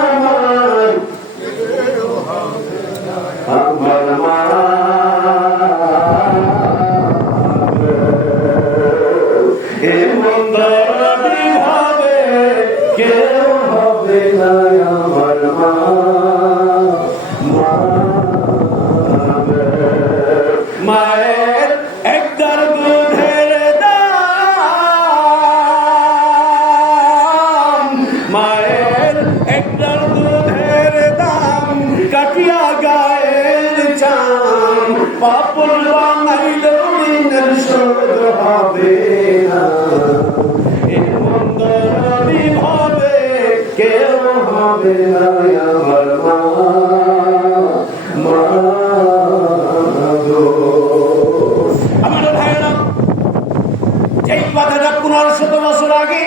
আমার আমার মা, এ বন্দর হবে কেউ হবে না আমার মা। মায়ের একদার দুধের দাম, মায়ের একদার দুধের দাম কাটিয়া গায়ের চাম, পাপন বানাইলে ঋণের শোধ হবে না। এ মন্দরী হবে কেউ হবে না আমার মা। আমার ভাইরা, যেই কথাটা 1500 বছর আগে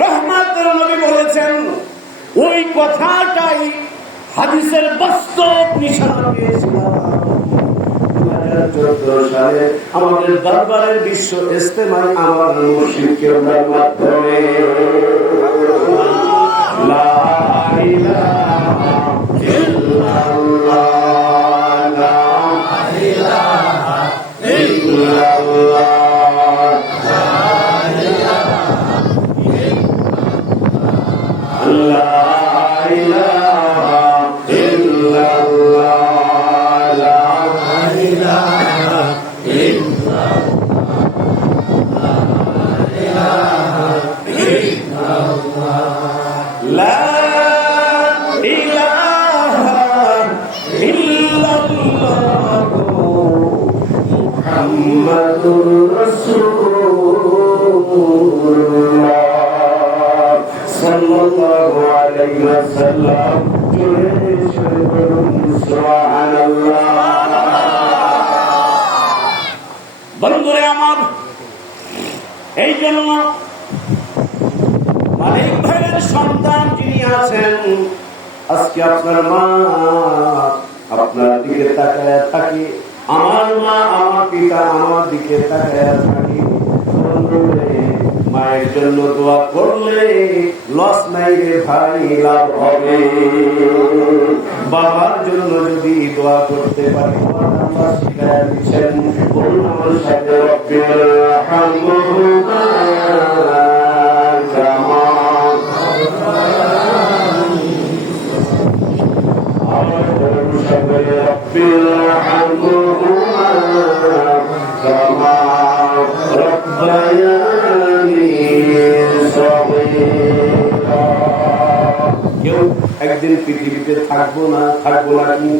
রহমতের নবী বলেছেন, ওই কথাটাই হাদিসের বাস্তব নিশানা পেয়েছিলাম। 2014 সালে আমাদের দরবারের বিশ্ব ইজতেমায় আমার মুর্শিদ কেবলার মাধ্যমে লা ইলাহা ইল্লাল্লাহ, লা ইলাহা ইল্লাল্লাহ, লা ইলাহা ইল্লাল্লাহ, লা ইলাহা ইল্লাল্লাহ, লা ইলাহা ইল্লাল্লাহ, লা ইলাহা ইল্লাল্লাহ, মুহাম্মাদুর রাসূলুল্লাহ সাল্লাল্লাহু আলাইহি ওয়াসাল্লাম। বন্ধুরে আমার, এই জন্য মালিক ভাইয়ের সন্তান যিনি আছেন, আজকে আপনার মা আপনার দিকে তাকায় থাকি, আমার মা আমার পিতা আমার দিকে তাকায় থাকি। মায়ের জন্য দোয়া করলে লস নাই রে ভাই, লাভ হবে। বাবার জন্য যদি দোয়া করতে পারি, আল্লাহ শিখায়া দিচ্ছেন, বলুন আমার সাথে রব্বির হামহুমা ربياني صغيرا কেউ একদিন পৃথিবীতে থাকবো না কি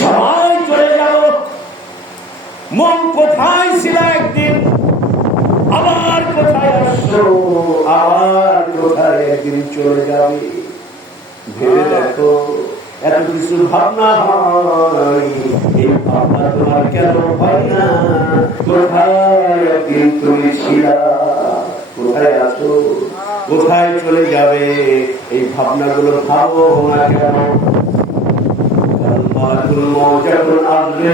সবাই চলে যাব মন কোথায় ছিল একদিন আবার কোথায় আসছো আবার কোথায় একদিন চলে যাবে ভেবে দেখো এত কিছু ভাবনা হয় এই ভাবনা তোমার কেন হয় না কোথায় একদিন তুমি ছিলা কোথায় আছো কোথায় চলে যাবে এই ভাবনাগুলো ভাবো না কেন যখন আসবে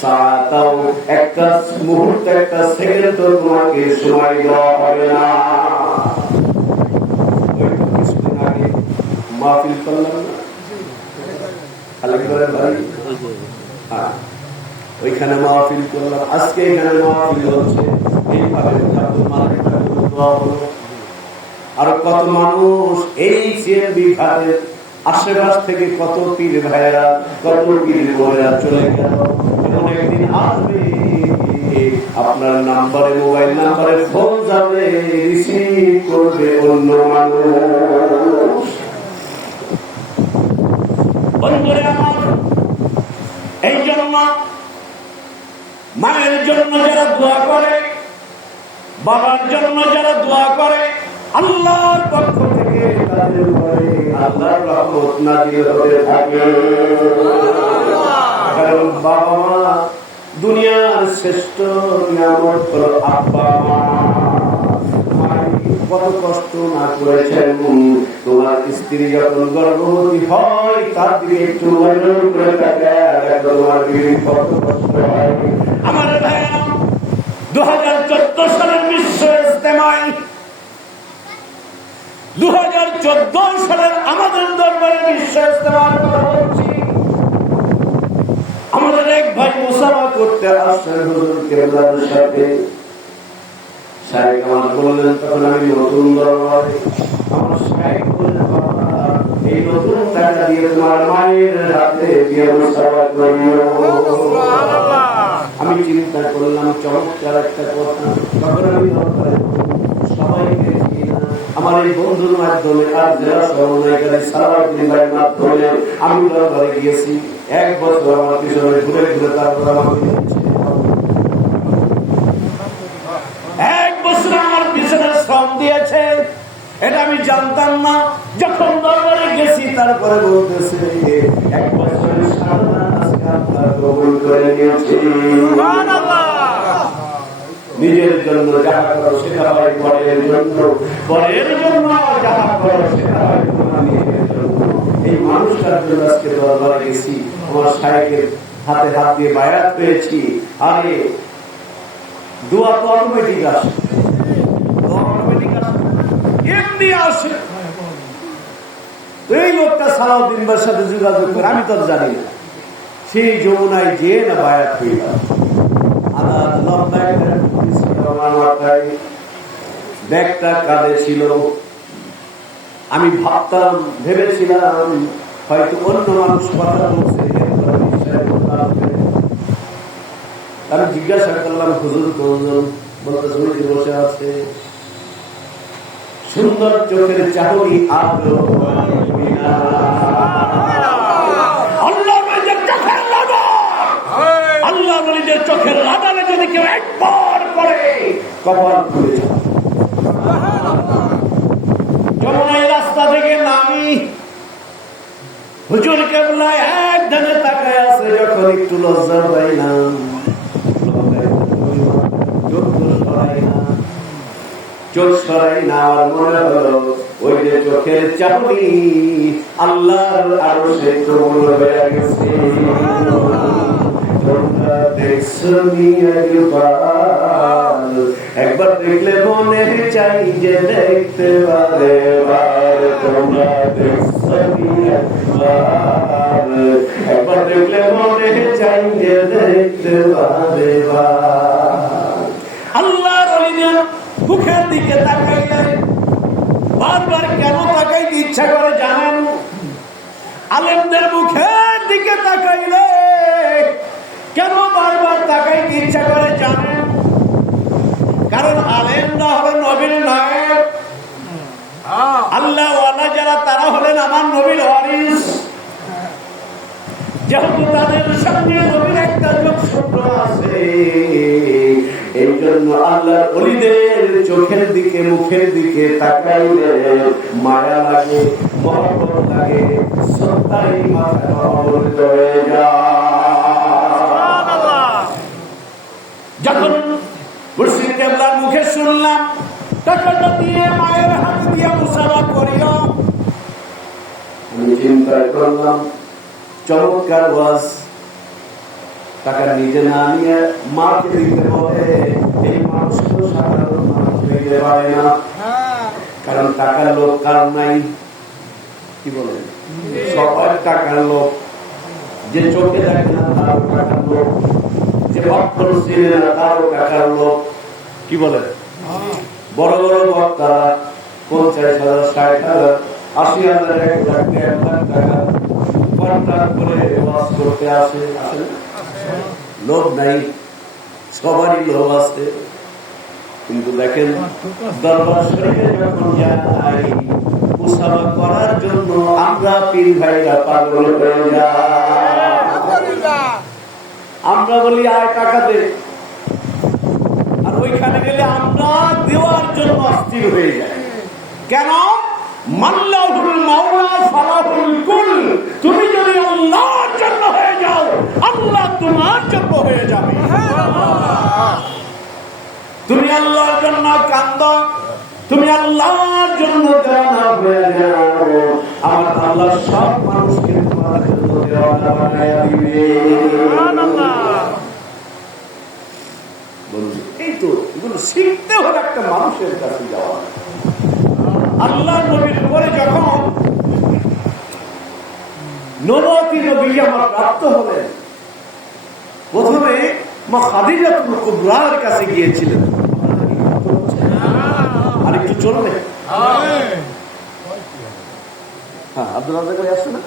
সাতাও একটা মুহূর্তে একটা সেকেন্ড তোমাকে সময় দেওয়া হবে না কিছুদিন আগে মাহফিল করলাম না ভাই ওইখানে মাহফিল করলাম আজকে এখানে মাহফিল হচ্ছে এইভাবে আর কত মানুষ এই সিএমবি ঘাটের আশেপাশ থেকে কত পীর ভাইয়েরা কত পীর বোনেরা চলে গেল এমন একদিন আসবে আপনার নাম্বারে মোবাইল নাম্বারে ফোন যাবে রিসিভ করবে অন্য মানুষ এই জন্য মায়ের জন্য যারা দোয়া করে বাবার জন্য যারা দোয়া করে আল্লাহর পক্ষ থেকে তাদের উপরে আল্লাহর রহমত নাযিল হতে থাকে কারণ বাবা মা দুনিয়ার শ্রেষ্ঠ নিয়ামত হলো আব্বা মা কত কষ্ট না করেছেন তোমার স্ত্রী যখন গর্ভবতী হয় তার দিকে একটু নজর করে তাকায় তোমার বিবি কত কষ্ট হয় আমার ভাইয়া 2014 সালের বিশ্ব ইজতেমায় 2014 সালের আমাদের দরবারে বিশ্ব ইজতেমার কথা বলছি আমাদের এক ভাই মুসাফা করতে আসছেন হুজুর কেবলার সাথে শায়েখ আমার বললেন তখন আমি নতুন দরবারে আমার শায়েখ বললেন এই নতুন টাকা দিয়ে তোমার মায়ের হাতে দিয়ে মুসাফা করিও আমি চিন্তা করলাম চমৎকার একটা কথা তখন আমি সবাইকে আমার এই বন্ধুর মাধ্যমে আর যারা সমন্বয়কারী সালাউদ্দিন ভাইয়ের মাধ্যমে আমি দরবারে গিয়েছি 1 বছর আমার পিছনে ঘুরে ঘুরে তারপর আমাকে 1 বছর আমার পিছনে শ্রম দিয়েছে এটা আমি জানতাম না যখন দরবারে গেছি তারপরে বলতেছে 1 বছরের সাধনা আজকে আপনার কবুল করে নিয়েছি সুবহানাল্লাহ নিজের জন্য যাহা করো সেটা হয় পরের জন্য যাহা করো সেটা হয় তোমার নিজের জন্য এই মানুষটার জন্য আজকে দরবারে গেছি আমার শায়েখের হাতে হাত দিয়ে বায়াত পেয়েছি আরে দোয়া তো অটোমেটিক আসে এমনি আসে এই লোকটা সালাউদ্দিন ভাইয়ের সাথে যোগাযোগ করে আমি তো জানি না সেই যমুনায় যে না বায়াত হয়ে গেল ব্যাগটা কাঁধে ছিল আমি ভাবতাম ভেবেছিলাম হয়তো অন্য মানুষ কথা বলছে আমি জিজ্ঞাসা করলাম হুজুর কোনজন বলতে শুনে বসে আছে সুন্দর চোখের চাহনি আগ্রহ আল্লাহ নবীর চোখের লাগালে যদি কেউ একবার পড়ে কপাল খুলে যায় যমুনার রাস্তা থেকে নামি হুজুর কেবলায় এক ধানে তাকায় আছে যখন একটু লজ্জা পাইলাম চোখ সরাই না আমার মনে হলো ওই যে চোখের চাহনি আল্লাহর আরো সে কবুল হয়ে গেছে একবার দেখলে মনে চাই যে দেখতে পারে তোমরা একবার দেখলে মনে চাই যে দেখতে পারে আল্লাহর ওলিদের মুখের দিকে তাকাইলে বারবার কেন তাকাইতে ইচ্ছা করে জানেন আলেমদের মুখের দিকে তাকাইলে কেন বারবার তাকাইতে ইচ্ছা করে জানেন এখন আলেমরা হলেন নবীর নায়েব, আল্লাহ ওয়ালা যারা তারা হলেন আমার নবীর ওয়ারিস। যেহেতু তাদের সঙ্গে নবীর একটা যোগসূত্র আছে, এই জন্য আল্লাহর ওলিদের চোখের দিকে মুখের দিকে তাকাইলে মায়া লাগে, মহব্বত লাগে, শ্রদ্ধায় মাথা অবরুদ্ধ হয়ে যায়। যখন মুর্শিদ কেবলার মুখে শুনলাম টাকাটা দিয়ে মায়ের হাতে দিয়ে মুসাফা করিও, আমি চিন্তা করলাম চমৎকার ওয়াজ। টাকা নিজে না নিয়ে মাকে দিতে হবে, এই মানুষ তো সাধারণ মানুষ দিতে পারে না। কারণ টাকার লোক কার নাই, কি বলে সবার টাকার লোক। যে চোখে দেখে না তারও টাকার লোক, যে অক্ষর চিনে না তারও টাকার লোক। কি বলে বড় বড় বক্তারা 50,000, 60,000, 80,000, 1 লাখ, 1 লাখ টাকা কন্ট্রাক্ট করে ওয়াজ করতে আসে। লোভ নাই, সবারই লোভ আছে। কিন্তু দেখেন দরবার শরীফে যখন যাই মুসাফা করার জন্য আমরা পীর ভাইরা পাগল হয়ে যাই। আমরা বলি আয় টাকা দে, আর ওইখানে গেলে আমরা দেওয়ার জন্য অস্থির হয়ে যাই। কেন? মাল্লাহুল মাওলা ফালাহুল কুল। তুমি যদি আল্লাহর জন্য হয়ে যাও, আল্লাহ তোমার জন্য হয়ে যাবে। তুমি আল্লাহর জন্য কাঁদো, তুমি আল্লাহর জন্য দেওয়ানা হয়ে যাও, আমার আল্লাহ সব মানুষকে তোমার জন্য দেওয়ানা বানায়া দিবে। এই তো এগুলো শিখতে হলে একটা মানুষের কাছে যাওয়া। আল্লাহ নবীর পরে যখন নবতী নবী আমার প্রাপ্ত হলেন, প্রথমে মা খাদিজাতুল কুবরার কাছে গিয়েছিলেন। আর একটু চলবে, হ্যাঁ আব্দুল রাজ্জাক ভাই আসছে না?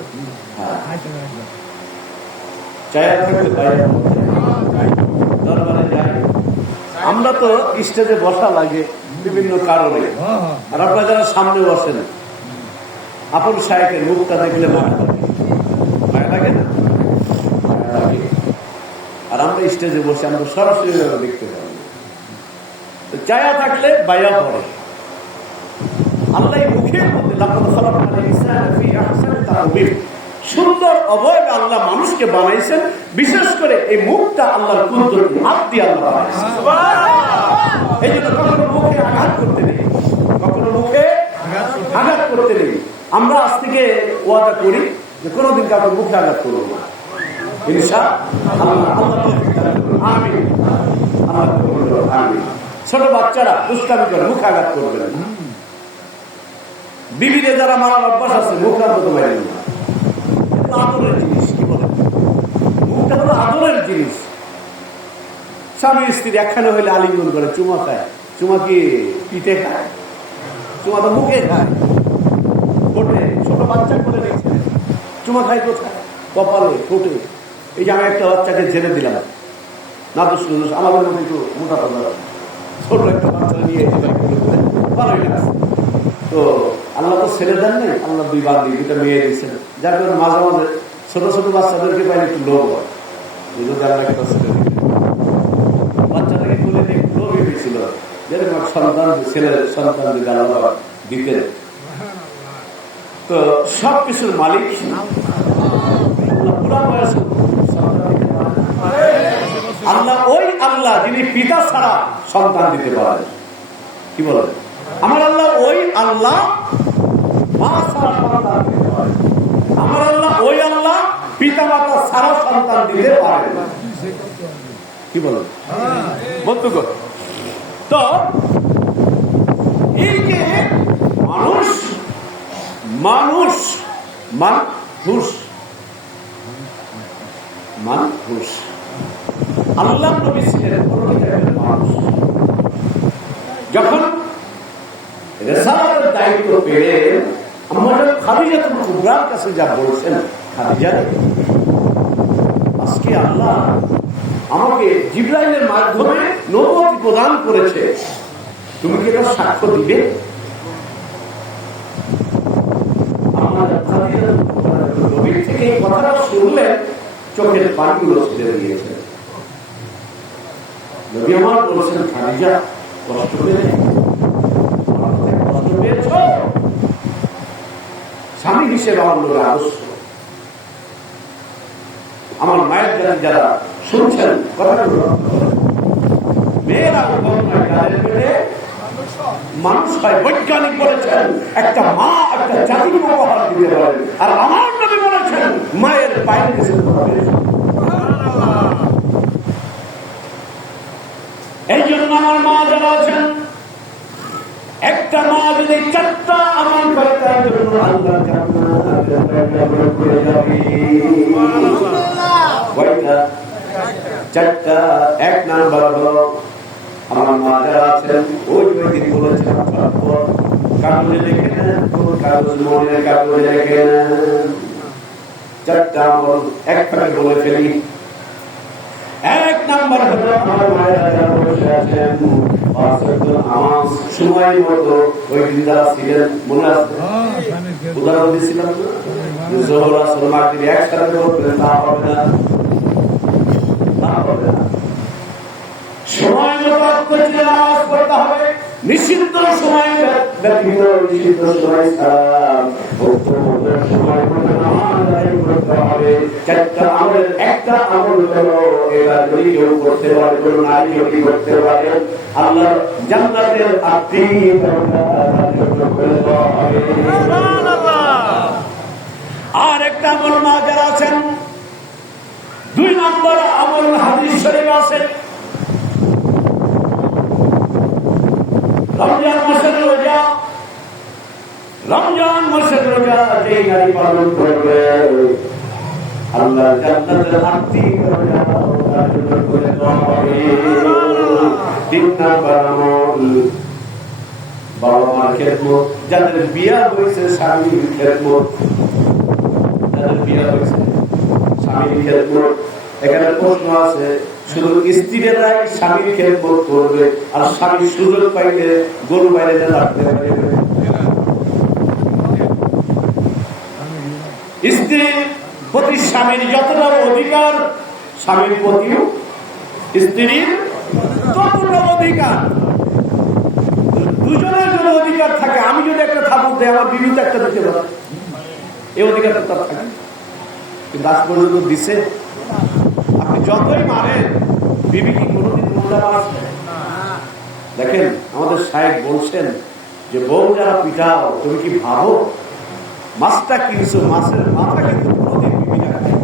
চায়া থাকলে দরবারে যাই। আমরা তো স্টেজে বসা লাগে বিভিন্ন কারণে, আর আপনারা যারা সামনে বসেন আপন সাহেবের মুখটা দেখলে মায়া লাগে না? আর আমরা স্টেজে বসে আমরা সরাসরি দেখতে পাই। চায়া থাকলে বাইয়া পড়ে। আল্লাহ মুখের মধ্যে সুন্দর অবয়ব আল্লাহ মানুষকে বানাইছেন। বিশেষ করে এই মুখটা আল্লাহর কুদরত, হাত দিয়ে আল্লাহ বানাইছেন। এই জন্য কখনো মুখে আঘাত করতে নেই, কখনো মুখে আঘাত করতে নেই। আমরা আজ থেকে ওয়াদা করি যে কোনোদিন কাউকে মুখে আঘাত করবো না, ইনশাআল্লাহ। আমিন, আমিন। ছোট বাচ্চারা দুষ্টামি করে, মুখে আঘাত করবেন না। বিবিদের যারা মারার অভ্যাস আছে, মুখে আঘাত মারেন না। আদরের জিনিস, কি বলে মুখটা হলো আদরের জিনিস। স্বামী স্ত্রী একখানে হইলে আলিঙ্গন করে, চুমা খায়। চুমা কি পিঠে খায়? চুমা তো মুখে খায়, ঠোঁটে। ছোট বাচ্চা করে দিচ্ছে, চুমা খায় কোথায়? কপালে, ঠোঁটে। এই যে আমি একটা বাচ্চাকে ছেড়ে দিলাম, না তো আমাদের মধ্যে একটু মোটা কথা, ছোট একটা বাচ্চা নিয়ে ভালোই লাগছে। তো আল্লাহ তো ছেড়ে দেন নাই, আল্লাহ দুই বান্দি, দুইটা মেয়ে দিয়েছেন, যার কারণে মাঝে মাঝে ছোট ছোট বাচ্চাদেরকে পাইলে একটু লোভ হয়। বাচ্চাটাকে খুলে লোভ হয়েছিল, যেরকম সন্তান, ছেলের সন্তান যদি আল্লাহ দিতেন। তো সবকিছুর মালিক পুরা বয়স আল্লাহ, ওই আল্লাহ যিনি পিতা ছাড়া সন্তান দিতে পারেন। কি বলেন? আমার আল্লাহ ওই আল্লাহ মা ছাড়া সন্তান দিতে পারেন। আমার আল্লাহ ওই আল্লাহ পিতা মাতা ছাড়া সন্তান দিতে পারেন। কি বলেন বন্ধুগণ? তো এই যে মানুষ মানুষ মানুষ মানুষ আল্লাহ নবী ছিলেন মানুষ। যখন রিসালাতের দায়িত্ব পেয়ে আমাদের খাদিজাতুল কুবরার কাছে যা বলছেন, খাদিজা আজকে আল্লাহ আমাকে জিবরাইলের মাধ্যমে নবুয়ত প্রদান করেছে, তুমি কি এটা সাক্ষ্য দিবে? নবীর থেকে এই কথাটা শুনলেন, চোখের পানিগুলো ছেড়ে দিয়েছে। নবী আমার বলছেন, খাদিজা কষ্ট পেয়েছ? স্বামী হিসেবে আমার লোক আদর্শ। আমার মায়ের জানি যারা শুনছেন কথাগুলো, মেয়েরা যাদের পেটে মানুষ হয়, বৈজ্ঞানিক বলেছেন একটা মা একটা জাতিকে উপহার দিতে পারেন, আর আমার নবী বলেছেন মায়ের পায়ের কাছে। এই জন্য আমার মা যারা আছেন, একটা মা যদি 4টা আমল করে তার জন্য আল্লাহ জান্নাত করে যাবে। কয়টা? 4টা। 1 নাম্বার হলো আমার মা যারা আছেন, ওই দিন বলেছেন কাগজে লিখে নেন, কাগজ মনের কাগজে লিখে নেন। 4টা আমল একবারে বলে ফেলি। 1 নাম্বার হলো আমার মায়েরা যারা বসে আছেন, আমার সময় মতো ওই দিন যারা ছিলেন, মনে আছে উদাহরণ দিয়েছিলাম না, জোহর আসর মাগরিব একসাথে করবেন, তা হবে না, তা হবে না। সময় মতো নামাজ পড়তে হবে, নিষিদ্ধ সময় ব্যতীত, নিষিদ্ধ সময় ছাড়া সময় মতো নামাজ আদায় করতে হবে। 4টা আমলের একটা আমল হলো, এরা যদি কেউ করতে পারে, কোনো নারী যদি করতে পারে, আল্লাহ জান্নাতের 8টি দরজা করে দেওয়া হবে। আর একটা আমল মা যারা আছেন, 2 নম্বর আমল হাদিস শরীফ আছে, রমজান মাসের রোজা। রমজান মাসের রোজা যে নারী পালন করবে, আল্লাহ জান্নাতের 8টি দরজা করে দেওয়া হবে। 3 নম্বর আমল বাবা মার খেদমত, যাদের বিয়া হয়েছে স্বামীর খেদমত, যাদের বিয়া হয়েছে স্বামীর খেদমত। এখানে প্রশ্ন আছে, শুধু স্ত্রীরাই স্বামীর খেদমত করবে, আর স্বামীর সুযোগ পাইলে গরু বাইরে রাখতে পারবে? স্ত্রীর প্রতি স্বামীর যতটা অধিকার, স্বামীর প্রতিও স্ত্রীর ততটা অধিকার। দুজনের জন্য অধিকার থাকে। আমি যদি একটা থাপুর দেয়, আমার বিবিতে একটা দিতে পারে, এই অধিকারটা তার থাকে, কিন্তু আজ পর্যন্ত দিছে? আপনি যতই মারেন, বিবি কি কোনোদিন মূল্যা মারছে? দেখেন আমাদের সাহেব বলছেন যে বউ যারা পিঠাও, তুমি কি ভাবো মাছটা কিনছো, মাছের মাথা কিন্তু কোনোদিন বিবিরা খায়,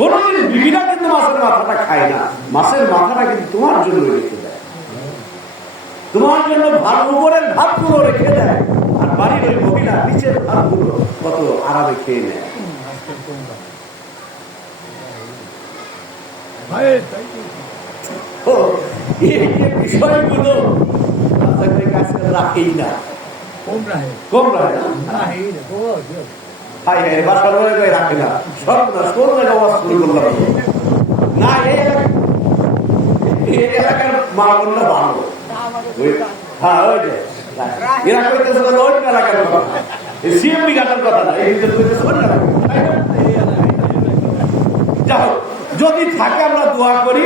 কোনোদিন বিবিরা কিন্তু মাছের মাথাটা খায় না। মাছের মাথাটা কিন্তু তোমার জন্য রেখে দেয়, তোমার জন্য ভাত, উপরের ভাতগুলো রেখে দেয়, আর বাড়ির ওই মহিলা নিচের ভাতগুলো কত আরামে খেয়ে নেয়। এই যে বিষয়গুলো রাখেই না, কম রাখে রাখে না, সব না। এই এলাকার মা বললে ভালো, হ্যাঁ ওই যে এরা কইতেছে অন্য এলাকার কথা, সিএমপি ঘাটার কথা না, এই যাই হোক, যদি থাকে আমরা দোয়া করি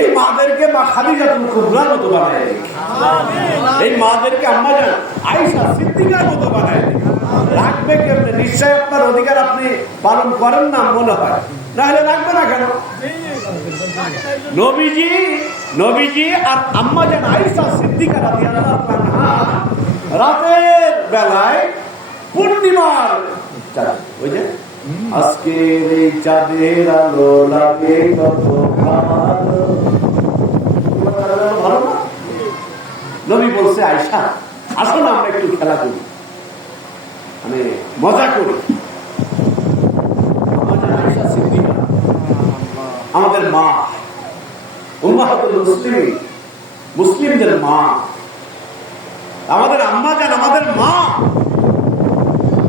এই মাদেরকে মা খাদিজাতুল কুবরার মতো বানায়, এই মাদেরকে আম্মা জান আয়েশা সিদ্দিকার মতো বানায়। রাখবে কেমনে? নিশ্চয় আপনার অধিকার আপনি পালন করেন না মনে হয়, না হলে রাখবে না কেন? নবীজি আর আম্মা জান আয়েশা সিদ্দিকা রাদিয়াল্লাহু আনহা রাতের বেলায় পূর্ণিমার ওই যে আজকের এই চাঁদের আলো লাগে কত ভালো, ভালো না? নবী বলছে, আয়েশা আসো না আমরা একটু খেলা করি, মানে মজা করি। আয়েশা সিদ্দিকা আমাদের মা, উম্মাহাতুল মুসলিমিন, মুসলিমদের মা, আমাদের আম্মা জান আমাদের মা।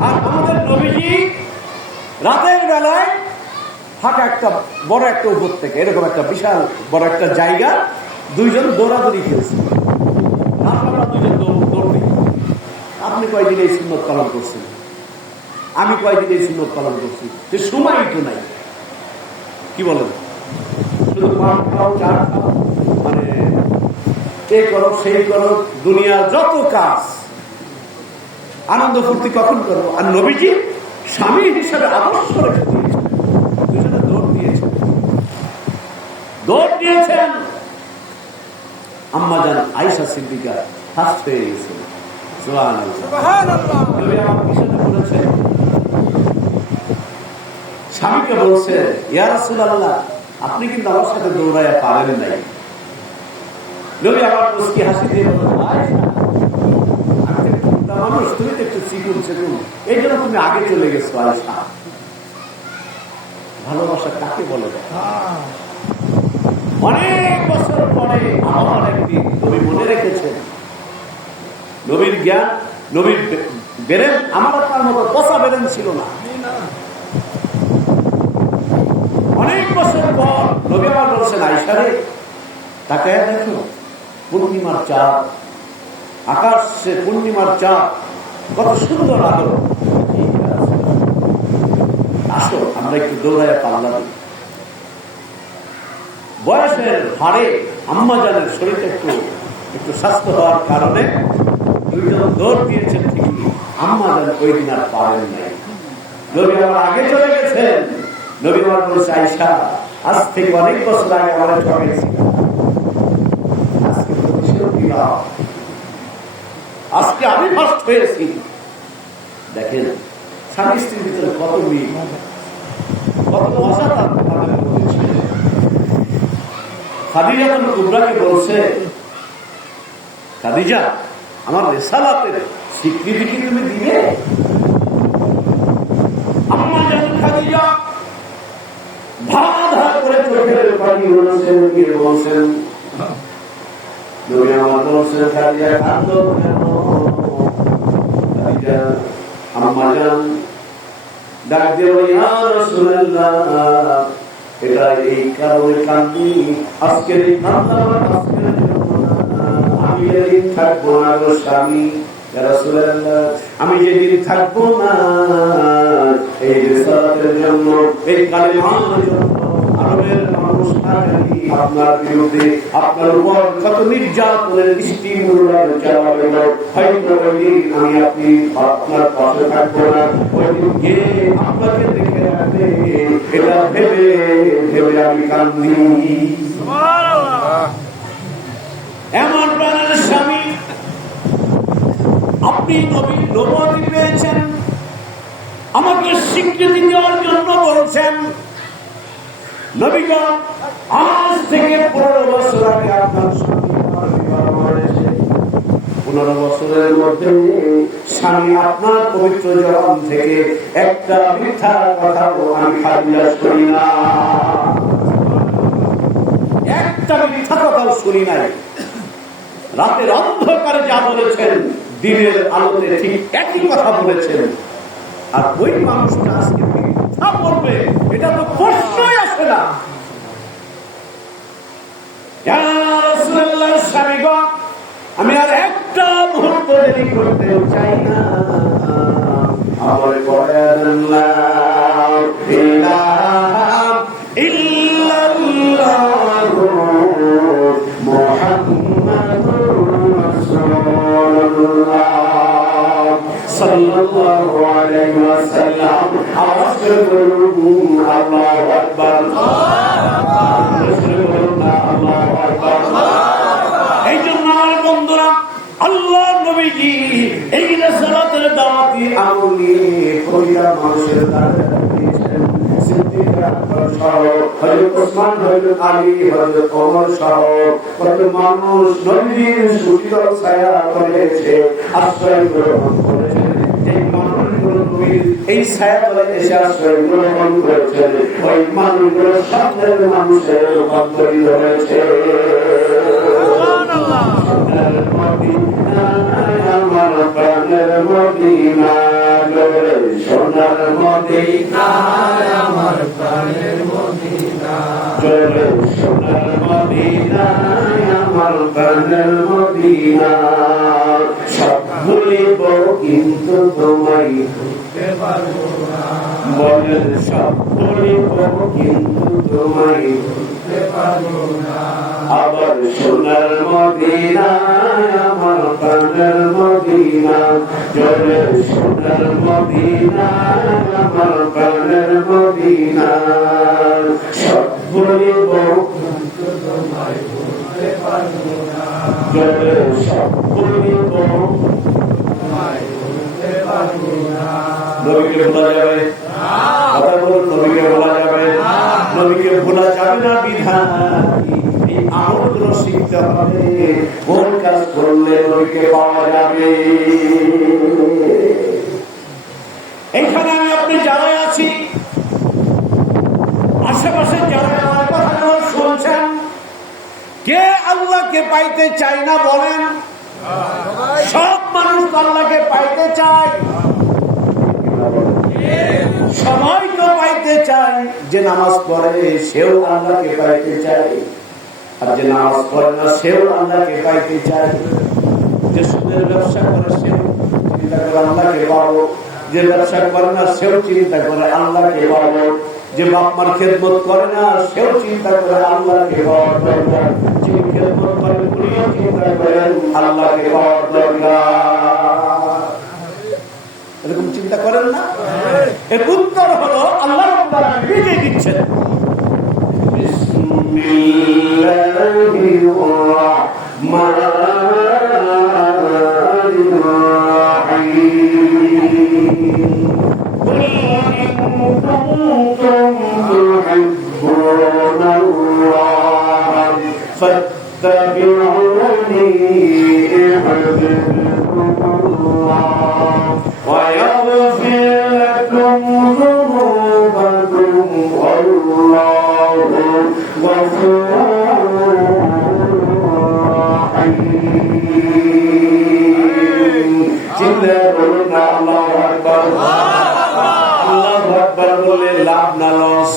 আর আমাদের নবীজি রাতের বেলায় ফাঁকা একটা বড় একটা উপর থেকে এরকম একটা বিশাল বড় একটা জায়গা, 2জন দৌড়াদৌড়ি খেলছে। আমরা দুজন দৌড় দিই। আপনি কয়দিন এই সুন্নত পালন করছেন, আমি কয়দিন এই সুন্নত পালন করছি, যে সময় তো নাই। কি বলেন, শুধু পান খাও, চা খাও, মানে এই করো সেই করো, দুনিয়ার যত কাজ, আনন্দ ফুর্তি কখন করো। আর নবীজি স্বামী হিসাবে আদর্শ রেখে দিয়েছেন, দুজনে দৌড় দিয়েছেন। আম্মা জান আয়েশা সিদ্দিকা ফার্স্ট হয়ে গেছেন। স্বামীকে বলছে, ইয়া রাসূলুল্লাহ, আপনি কিন্তু আমার সাথে দৌড়াইয়া পারেন নাই। নবী আমার মুস্কি হাসি দিয়ে বললেন, মানুষ, তুমি তো একটু চিকুন চিকুন, এই জন্য তুমি আগে চলে গেছো। আয়েশা, ভালোবাসা কাকে বলে? অনেক বছর পরে আমার একদিন নবী মনে রেখেছেন, নবীর জ্ঞান, নবীর বেরেন আমার আপনার মতো পচা বেরেন ছিল না। অনেক বছর পর নবী আমার বলছেন, আয়েশা রে, তাকায় দেখো, পূর্ণিমার চাঁদ, আকাশে পূর্ণিমার চাঁদ, কত সুন্দর আলো। আসো আমরা একটু দৌড়ায় পাল্লা দিই। বয়সের হারে আম্মা জানের শরীরটা একটু স্বাস্থ্য হওয়ার কারণে দুইজন দৌড় দিয়েছেন ঠিকই, আম্মা জান ওই দিন আর পারেন নাই। নবী আমার আগে চলে গেছেন। নবী আমার বলছে, আয়েশা, আজ থেকে অনেক বছর আগে আমার ঠকেছি, আজকে প্রতিশোধ দিলাম, আজকে আমি ফার্স্ট হয়েছি। দেখেন স্বামী স্ত্রীর ভিতরে কত মিল, কত মজা তাদের মধ্যে ছিল। খাদিজা তো কুবরাকে বলছে, খাদিজা, আমার রিসালাতের স্বীকৃতি কি তুমি দিবে? আম্মা জান খাদিজা ধার ধার করে চোখের পানি বলছেন, গিয়ে বলছেন, নবী আমার বলছেন, খাদিজা কাঁদো কেন? খাদিজা আম্মা জান ডাক দিয়ে, ইয়া রাসূলুল্লাহ, এটা এই কারণে কান্দি, আজকের এই কান্না আজকের আমি যেদিন থাকবো না গো স্বামী, ইয়া রাসূলুল্লাহ, আমি যেদিন থাকবো না, এই রিসালাতের জন্য, এই কালেমার জন্য আরবের মানুষ আপনার বিরুদ্ধে, আপনার উপর কত নির্যাতনের দৃষ্টিমূলক চালাবে, হয়তো ওই দিন আমি আপনি আপনার পাশে থাকবো না, ওই দিন গিয়ে আপনাকে দেখে রাখবে, এটা ভেবে ভেবে আমি কান্দি। এমন প্রাণের স্বামী আপনি, নবীর নবুয়ত পেয়েছেন, আমাকে স্বীকৃতি দেওয়ার জন্য বলছেন। নবীগণ আজ থেকে 15 বছর আগে আপনার স্বামী 15 বছরের মধ্যে স্বামী আপনার পবিত্র জবান থেকে একটা মিথ্যা কথা আমি খারিজ করি না, একটা মিথ্যা কথা শুনি নাই। রাতের অন্ধকারে যা বলেছেন, দিনের আলোতে ঠিক একই কথা বলেছেন। আর ওই মানুষটা আজকে মিথ্যা বলবে, এটা তো প্রশ্নই আসে না। ইয়া রাসূলুল্লাহ, স্বামীগণ, আমি আর একটা মুহূর্ত দেরি করতে চাই না। আমার বয়ান লা ইলাহা ইল্লাল্লাহু মুহাম্মাদুর রাসূলুল্লাহ সাল্লাল্লাহু আলাইহি ওয়াসাল্লাম। আওয়াজ করে বলুন আল্লাহু আকবার, আল্লাহু আকবার। এই জন্য আমার বন্ধুরা, আল্লাহ নবীজি এই রিসালাতের দাওয়াতি আমলি কইরা মানুষের দ্বারা দিয়েছেন। সিদ্দিক আকবর সহ, হযরত ওসমান, হযরত আলী, হযরত ওমর সহ কত মানুষ নবীর সুশীতল ছায়া করেছে, আশ্রয় গ্রহণ করেছে। এই ছায়া তলে এসে আশ্রয় গ্রহণ করেছেন, ওই মানুষগুলো স্বপ্নের মানুষের রূপান্তরিত হয়েছে। আমার প্রাণের মদিনা, সোনার মদিনা, আমার প্রাণের মদিনা, সোনার মদিনা। আমার প্রাণের মদিনা সব ভুলিব কিন্তু তোমায় ভুলতে পারবো না বলেন সব ভুলিব কিন্তু তোমায় ভুলতে পারবো না আবার সোনার মদিনা আমার প্রাণের মদিনা জলে সোনার মদিনা আমার প্রাণের মদিনা সব ভুলিব কিন্তু তোমায় ভুলতে পারবো না জলে সব ভুলিব তোমায় ভুলতে পারবো না নবীকে ভোলা যাবে কথা বলুন নবীকে ভোলা যাবে নবীকে ভোলা যাবে না বিধান এই আমলগুলো শিখতে হবে কোন কাজ করলে নবীকে পাওয়া যাবে এখানে আমি আপনি যারা আছি আশেপাশে যারা আমার কথাগুলো শুনছেন কে আল্লাহকে পাইতে চায় না বলেন সব মানুষ আল্লাহকে পাইতে চায় সবাই তো পাইতে চায় যে নামাজ পড়ে সেও আল্লাহকে পাইতে চায় আর যে নামাজ পড়ে না সেও আল্লাহকে পাইতে চায় যে সুদের ব্যবসা করে সেও চিন্তা করে আল্লাহকে পাবো যে ব্যবসা করে না সেও চিন্তা করে আল্লাহকে পাবো যে বাপ মার খেদমত করে না সেও চিন্তা করে আল্লাহকে পাওয়ার দরকার যে খেদমত করে উনিও চিন্তা করেন আল্লাহকে পাওয়ার দরকার এরকম চিন্তা করেন না এর উত্তর হলো আল্লাহ রাব্বুল আলামিন নিজে দিচ্ছেন বিসমিল্লাহির রাহমানির রাহিম কুল ইন কুনতুম তুহিব্বুনাল্লাহ ফাত্তাবিউনি ইউহিব্বুকুমুল্লাহ ويغفر لكم ذنوبكم والله غفور رحيم চিল্লানা আল্লাহু আকবার আল্লাহু আকবার বলে লাভ না লস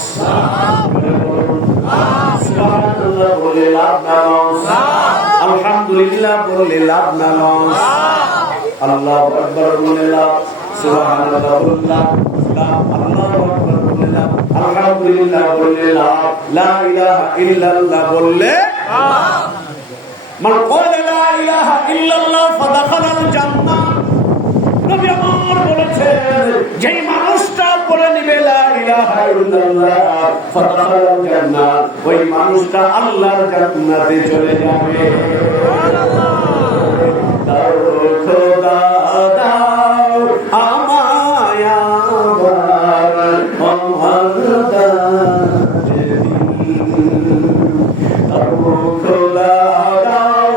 সুবহানাল্লাহ বলে লাভ না লস আলহামদুলিল্লাহ বলে লাভ না লস আল্লাহু আকবার বলে লাভ সুবহানাল্লাহ বলে লাভ আল্লাহু আকবার বলে লাভ আলহামদুলিল্লাহ বলে লাভ লা ইলাহা ইল্লাল্লাহ বললে মান ক্বালা লা ইলাহা ইল্লাল্লাহ ফাদাখালাল জান্নাহ নবী আমার বলেছেন যেই মানুষটা বলে নিবে লা ইলাহা ইল্লাল্লাহ ফাদাখালাল জান্নাহ ওই মানুষটা আল্লাহর জান্নাতে চলে যাবে সুবহানাল্লাহ খোদা দাও আমায় আবার আমার খোদা দাও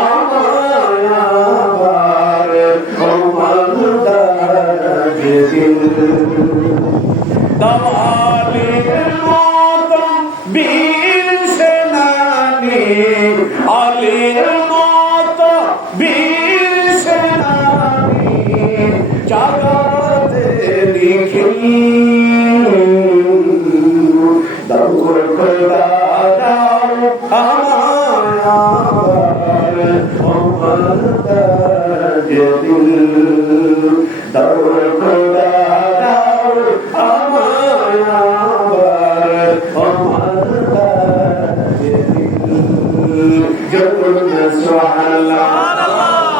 আমায় আবার আমার দাওয়ালির মতন বীর সেনানি আলীর মতো বীর সেনানি জাগাতে লিখি দাও খোদা দাও আমায় আবার আমার তাজদিল দাও খোদা দাও আমায় আবার আমার তাজদিল যখন সুবহানাল্লাহ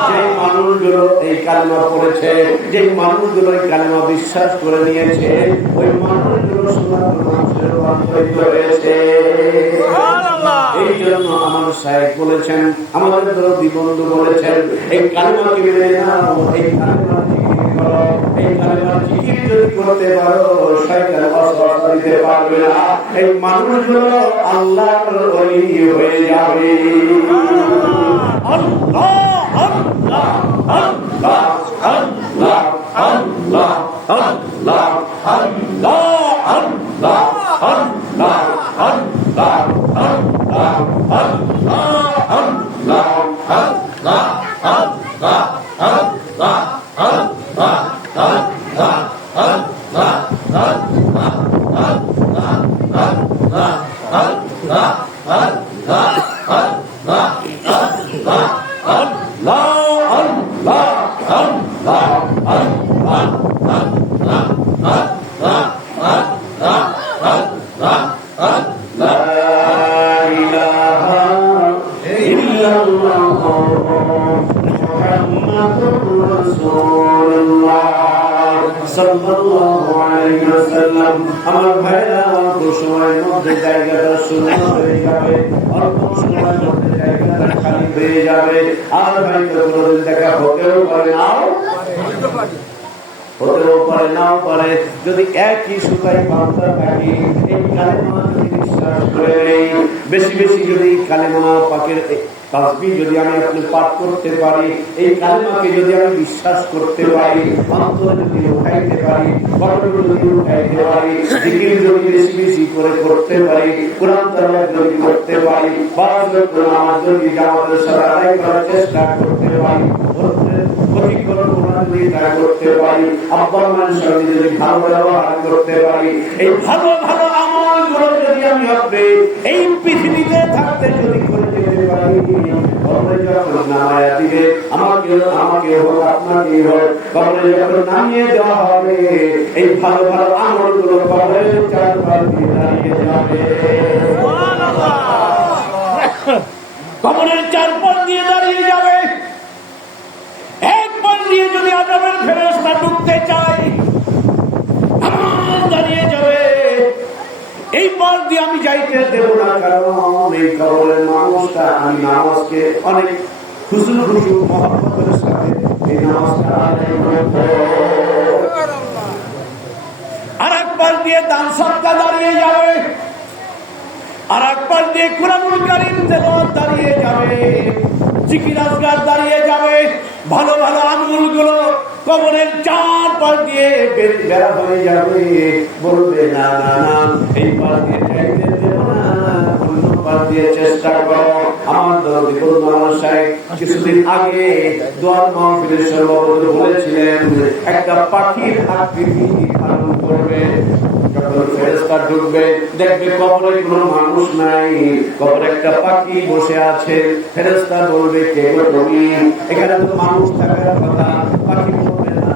যে মানুষগুলো এই কালেমা পড়েছে যে মানুষগুলো এই কালেমা বিশ্বাস করে নিয়েছে ওই মানুষগুলো মানুষের রূপান্তরিত হয়েছে এই জন্য আমার সাহেব বলেছেন আমাদের দরদি বন্ধু বলেছেন এই কালেমাকে মেনে নাও এই কালেমা জিকির করো এই কালেমা জিকির যদি করতে পারো শয়তান ওয়াসওয়াসা দিতে পারবে না এই মানুষগুলো আল্লাহর ওলি হয়ে যাবে আল্লাহ আল্লাহ আল্লাহ আল্লাহ আল্লাহ আল্লাহ আল্লাহ আল্লাহ আল্লাহ আল্লাহ আল্লাহ আল্লাহ আল্লাহ আল্লাহ আল্লাহ আল্লাহ আল্লাহ আল্লাহ আমার ভাইরা অল্প সময়ের মধ্যে জায়গাটা শূন্য হয়ে যাবে, অল্প সময়ের মধ্যে জায়গাটা খালি হয়ে যাবে। আর হয়তো কোনোদিন দেখা হতেও পারে, হতেও পারে, নাও পারে। যদি একই সুতায় বাঁধা থাকি, এই কালেমা যদি বিশ্বাস করে নেই, বেশি বেশি যদি কালেমা পাকের তাসবিহ যদি আমি আপনি পাঠ করতে পারি, এই কালেমাকে যদি আমি বিশ্বাস করতে পারি, অন্তরে যদি উঠাইতে পারি, কলবে যদি উঠাইতে পারি, জিকির যদি বেশি বেশি করে করতে পারি, কোরআন তেলাওয়াত যদি করতে পারি, পাঁচ ওয়াক্ত নামাজ যদি জামাতের সাথে আদায় করার চেষ্টা করতে পারি, করতে পারি, আব্বা আম্মার সঙ্গে যদি ভালো ব্যবহার করতে পারি, এই ভালো ভালো আমলগুলো যদি আমি আপনি এই পৃথিবীতে থাকতে যদি করে যেতে পারি, কবরে যখন নামায়া দিবে, আমাকে হোক আপনাকে হোক, কবরে যখন নামিয়ে দেওয়া হবে, এই ভালো ভালো আমলগুলো কবরের চারপাশ দিয়ে দাঁড়িয়ে যাবে, কবরের চারপাশ দিয়ে দাঁড়িয়ে যাবে। একবার দিয়ে যদি আযাবের ফেরেশতা ঢুকতে চাই, আমার দাঁড়িয়ে যাবে। এই পথ দিয়ে আমি যাইতে দেব না, কারণ এই কবরের মানুষটা আমি নামাজকে অনেক খুশি খুশি মহব্বতের সাথে এই নামাজটা আদায় করব। আর একবার দিয়ে দান সদকা দাঁড়িয়ে যাবে, আর একবার দিয়ে কুরআনুল কারীম তেলাওয়াত দাঁড়িয়ে যাবে, জিকির আজকার দাঁড়িয়ে যাবে, ভালো ভালো আমলগুলো কবরের চারপাশ দিয়ে বেড়া হয়ে যাবে। বলবে না না না, এই পাশ দিয়ে যাইতে দেব না, অন্য পাশ দিয়ে চেষ্টা করো। আমার দরদি বন্ধু সাহেব কিছুদিন আগে দোয়ার মাহফিলের সভাপতি বলেছিলেন, একটা পাখির আকৃতি ধারণ করবে, ফেরেশতা ঢুকবে, দেখবে কবরে কোনো মানুষ নাই, কবরে একটা পাখি বসে আছে। ফেরেশতা বলবে, কে গো তুমি? এখানে তো মানুষ থাকার কথা। পাখি বলবে, না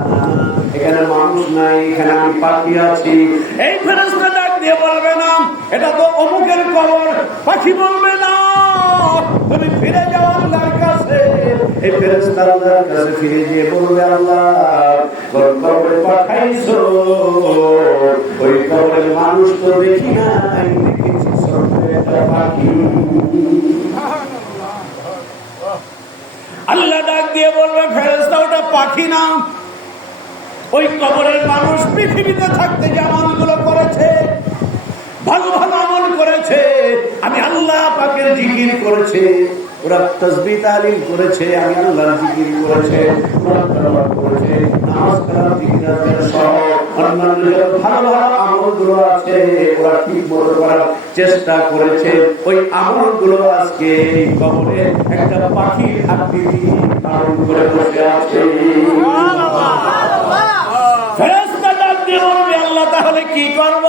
এখানে মানুষ নাই, এখানে আমি পাখি আছি। এই ফেরেশতা ডাক দিয়ে বলবে, না এটা তো অমুকের কবর। পাখি বলবে, না তুমি ফিরে যাও আল্লাহর কাছে। এই ফেরেশতা আল্লাহর কাছে ফিরে গিয়ে বলবে, আল্লাহ কবরে পাঠাইছো, ওই কবরের মানুষ তো দেখি নাই, দেখেছি ছোট্ট একটা পাখি। আল্লাহ ডাক দিয়ে বলবে, ফেরেশতা ওটা পাখি না, ওই কবরের মানুষ পৃথিবীতে থাকতে যে আমলগুলো করেছে, ভালো ভালো আমল করেছে, আমি আল্লাহ পাকের জিকির করেছে, ওরা তাসবিহ তাহলিল করেছে, আমি আল্লাহর জিকির করেছে, কোরআন তেলাওয়াত করেছে, নামাজ কালাম জিকির আজকার সহ অন্যান্য ভালো ভালো আমলগুলো আছে, ওরা ঠিক মতো করার চেষ্টা করেছে। ওই আমলগুলো আজকে কবরে একটা পাখির আকৃতি ধারণ করে বসে আছে। ফেরেশতা ডাক দিয়ে বলবে, আল্লাহ তাহলে কি করব?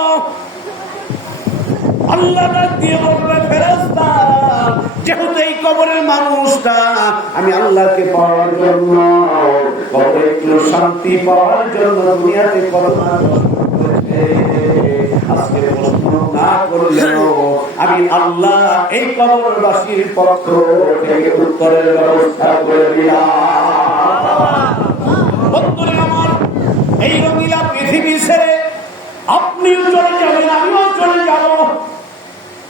আল্লাহ ডাক দিয়ে বলবে, ফেরেশতা যেহেতু এই কবরের মানুষটা আমি আল্লাহকে পাওয়ার জন্য, কবরে একটু শান্তি পাওয়ার জন্য দুনিয়াতে করোনা করেছে, আজকে প্রশ্ন না করলেও আমি আল্লাহ এই কবরবাসীর পক্ষ থেকে উত্তরের ব্যবস্থা করে দিলাম। বন্ধুরা আমার, এই রঙিলা পৃথিবী ছেড়ে আপনিও চলে যাবেন, আমিও চলে যাব।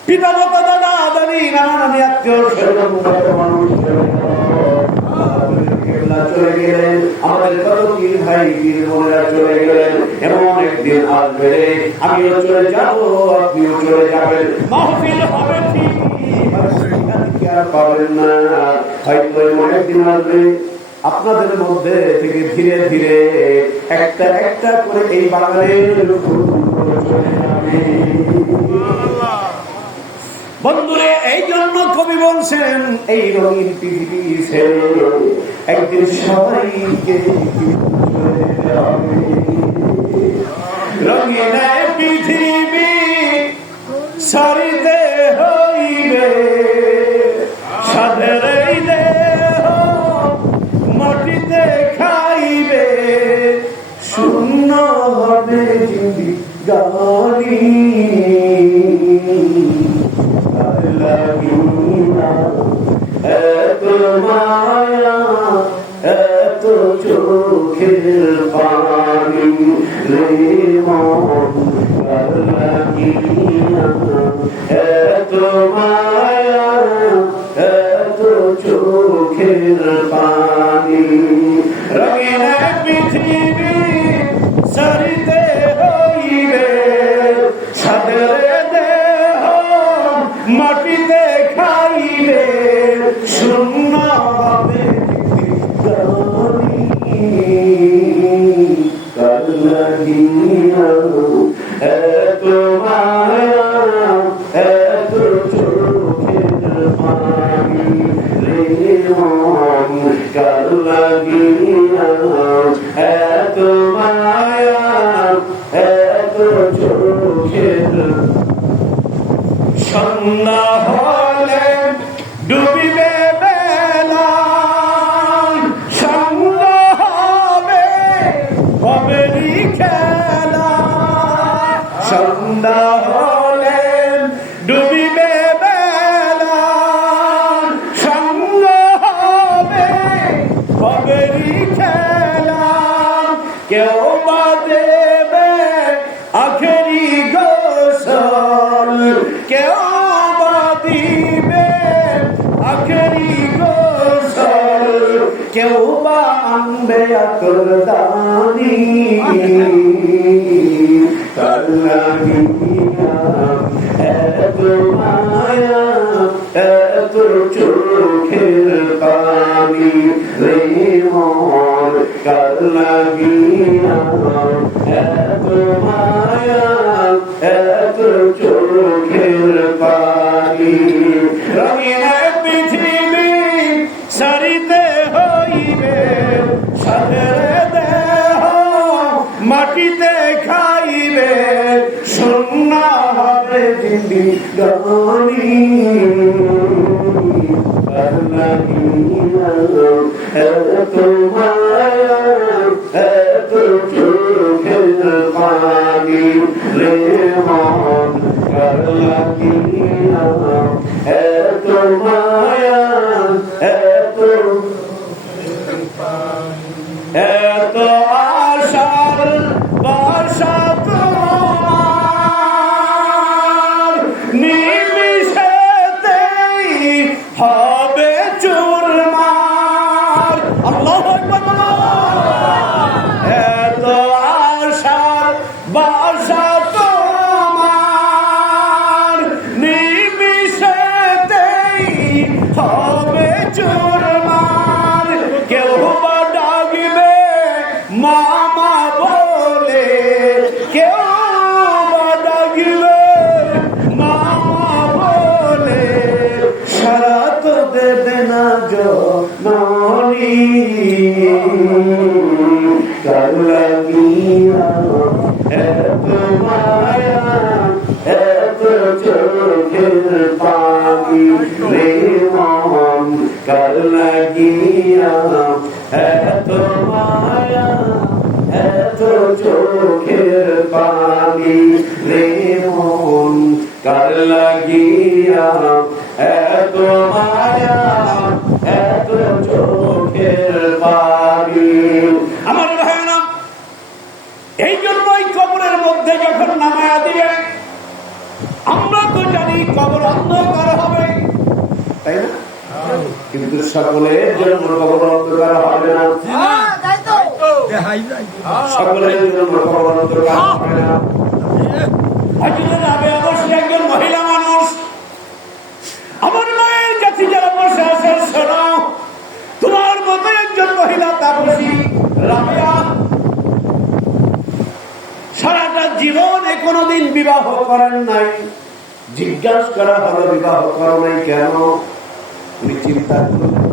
পিতা মাতা দাদা দাদি নানা নানি আত্মীয় চলে গেলেন, আমাদের কত পীর ভাই পীর বোনেরা চলে গেলেন। এমন একদিন আসবে আমিও চলে যাব, আপনিও চলে যাবেন। মাহফিল হবে ঠিকই, আর পাবেন না। হয়তো এমন একদিন আসবে আপনাদের মধ্যে থেকে ধীরে ধীরে একটা একটা করে এই বাগানের চলে যাবে। বন্ধুরে, এই জন্য কবি বলছেন, এই রঙিন পৃথিবী ছেড়ে একদিন সবাইকে রঙিন পৃথিবী ছাড়িতে হইবে, সাধের এই মাটিতে খাইবে শূন্য হবে জিন্দেগানি কার লাগিয়া এত মায়া এত চোখের পানি রে মন কার লাগিয়া এত মায়া এত চোখের পানি রঙিন পৃথিবী সরিতে হইবে সাদের দেহ মাটিতে খাইবে শূন্য হবে কার লাগিয়া এত মায়া এত চোখের পানি রে মন কার লাগিয়া এত মায়া এত চোখের সন্ধ্যা হলে ডুবিবে বেলা সন্ধ্যা হবে হবেরই খেলা সন্ধ্যা হলে ডুবিবে বেলা সন্ধ্যা হবে হবেরই খেলা কেউ বা দেবে আখেরি গোসল কেউ বা দিবে আখেরি গোসল কেউ বা আনবে আকরদানি কার লাগিয়া এত মায়া এত চোখের পানি রে মন কার লাগিয়া এত মায়া এত চোখের পানি রঙিন পৃথিবী সারিতে হইবে সাদের দেহ মাটিতে খাইবে শূন্য হবে জিন্দেগানি কার লাগিয়া এত মায়া এত চোখের পানি রে মন কার লাগিয়া এত মায়া এত এত আশার বাসা তোমার নিমিষেতেই হবে চুরমার আল্লাহু আকবার এত আশার বাসা তোমার নিমিষেতেই হবে চুরমার কেউ বা ডাকবে মামা বলে কেউ বা ডাকবে মামা বলে সারা তো দেবে না জননী কার লাগিয়া এত মায়া এত চোখের পানি রে মন কার লাগিয়া এত মায়া এত চোখের পানি রে মন কার লাগিয়া এত মায়া এত চোখের পানি আমার ভাইরা এই জন্যই কবরের মধ্যে যখন নামায়া দিবে আমরা তো জানি কবর অন্ধকার হবে তাই না কিন্তু সকলের জন্য কবর অন্ধকার হবে না সকলের জন্য কবর অন্ধকার হবে না অবশ্যই একজন মহিলা মানুষ আমার মায়ের কাছে যারা বসে আছে শোনো তোমার মতো একজন মহিলা তাপসী রাবিয়া সারাটা জীবনে কোনোদিন বিবাহ করেন নাই জিজ্ঞাসা করা হলো বিবাহ করো নাই কেন উনি চিন্তা করলেন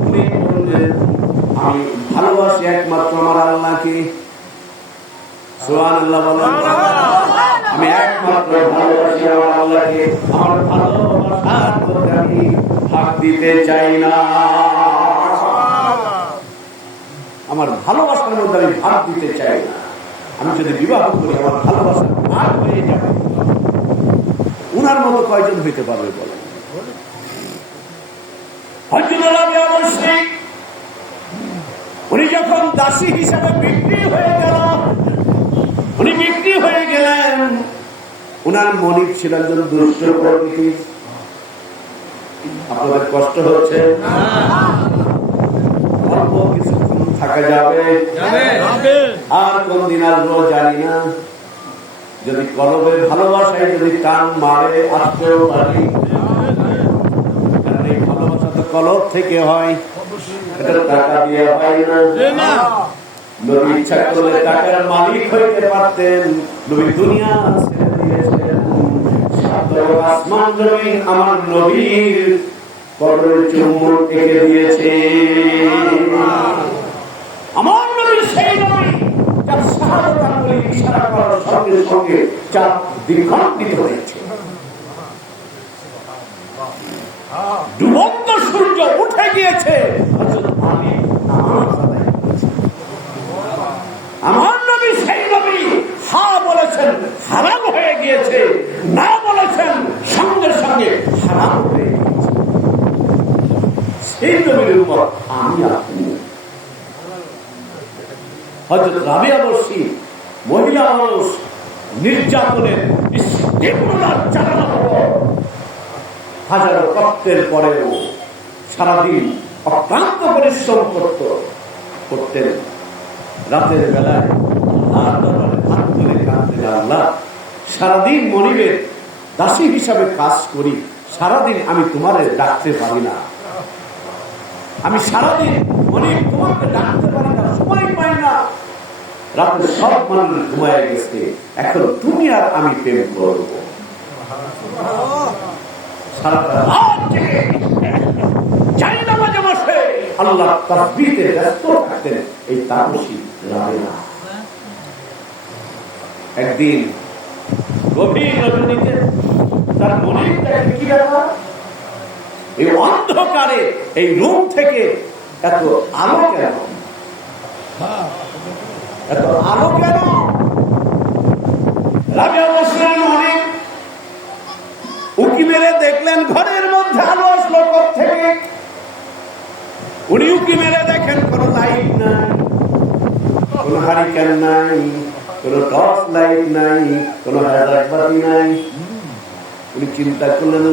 উনি বললেন আমি ভালোবাসি একমাত্র আমার আল্লাহকে সুবহানাল্লাহ বলেন আমি একমাত্র ভালোবাসি আমার আল্লাহকে আমার ভালোবাসার মধ্যে আমি ভাগ দিতে চাই না আমার ভালোবাসার মধ্যে আমি ভাগ দিতে চাই না। আমি যদি বিবাহ করি আমার ভালোবাসা ভাগ হয়ে যাবে। উনার মতো কয়জন হইতে পারবে বলে? উনি যখন দাসী হিসাবে বিক্রি হয়ে গেল, উনি বিক্রি হয়ে গেলেন। উনার মনিব ছিল একজন দুষ্ট প্রকৃতি। আপনাদের কষ্ট হচ্ছে? অল্প কিছুক্ষণ থাকা যাবে, আর কোন দিন আসবো জানি না। যদি কলবের ভালোবাসায় যদি টান মারে আসতেও পারি। এই ভালোবাসা তো কলব থেকে হয়, এটা টাকা দিয়ে হয় না। নবী ইচ্ছা করলে টাকার মালিক হইতে পারতেন। নবী দুনিয়া ছেড়ে দিয়েছেন। আসমান জমিন আমার নবীর কবরের চুম্বন এঁকে দিয়েছে। আমার নবী সেই নবী যার শাহাদাত আঙ্গুলে ইশারা করার সঙ্গে সঙ্গে চাঁদ দ্বিখণ্ডিত হয়েছে। ডুবন্ত সূর্য উঠে গিয়েছে। আমার নবী সেই নবী হা বলেছেন হারাম হয়ে গিয়েছে, না বলেছেন সঙ্গে সঙ্গে হারাম হয়ে গিয়েছে। সেই নবীর উপর আমি আপনি। হযরত রাবিয়া বর্ষী মহিলা মানুষ নির্যাতনের চালানো হলো। হাজারো কষ্টের পরেও সারাদিন অক্লান্ত পরিশ্রম করতেন। রাতের বেলায় হাত তুলে কাঁদতেন, আল্লাহ সারাদিন মনিবের দাসী হিসাবে কাজ করি, সারাদিন আমি তোমারে ডাকতে পারি না। আমি সারাদিন মনিব তোমাকে ডাকতে পারি না, সময় পাই না। রাতে সব মানুষ ঘুমায় গেছে, এখন তুমি আর আমি প্রেম করবো। আল্লাহ তাসবিহে ব্যস্ত থাকতেন এই তাপসী রাবেয়া। একদিন গভীর রজনীতে তার মনে কি ব্যাপার, এই অন্ধকারে এই রুম থেকে এত আলো কেন, এত আলো কেন? রাবেয়া বসলেন, অনেক উকি মেরে দেখলেন ঘরের মধ্যে আলো আসলো থেকে। উনি উকি মেরে দেখেন কোন লাইট নাই, কোন হারিকেন নাই, কোন টর্চ লাইট নাই, কোন হাজার বাতি নাই। উনি চিন্তা করলেন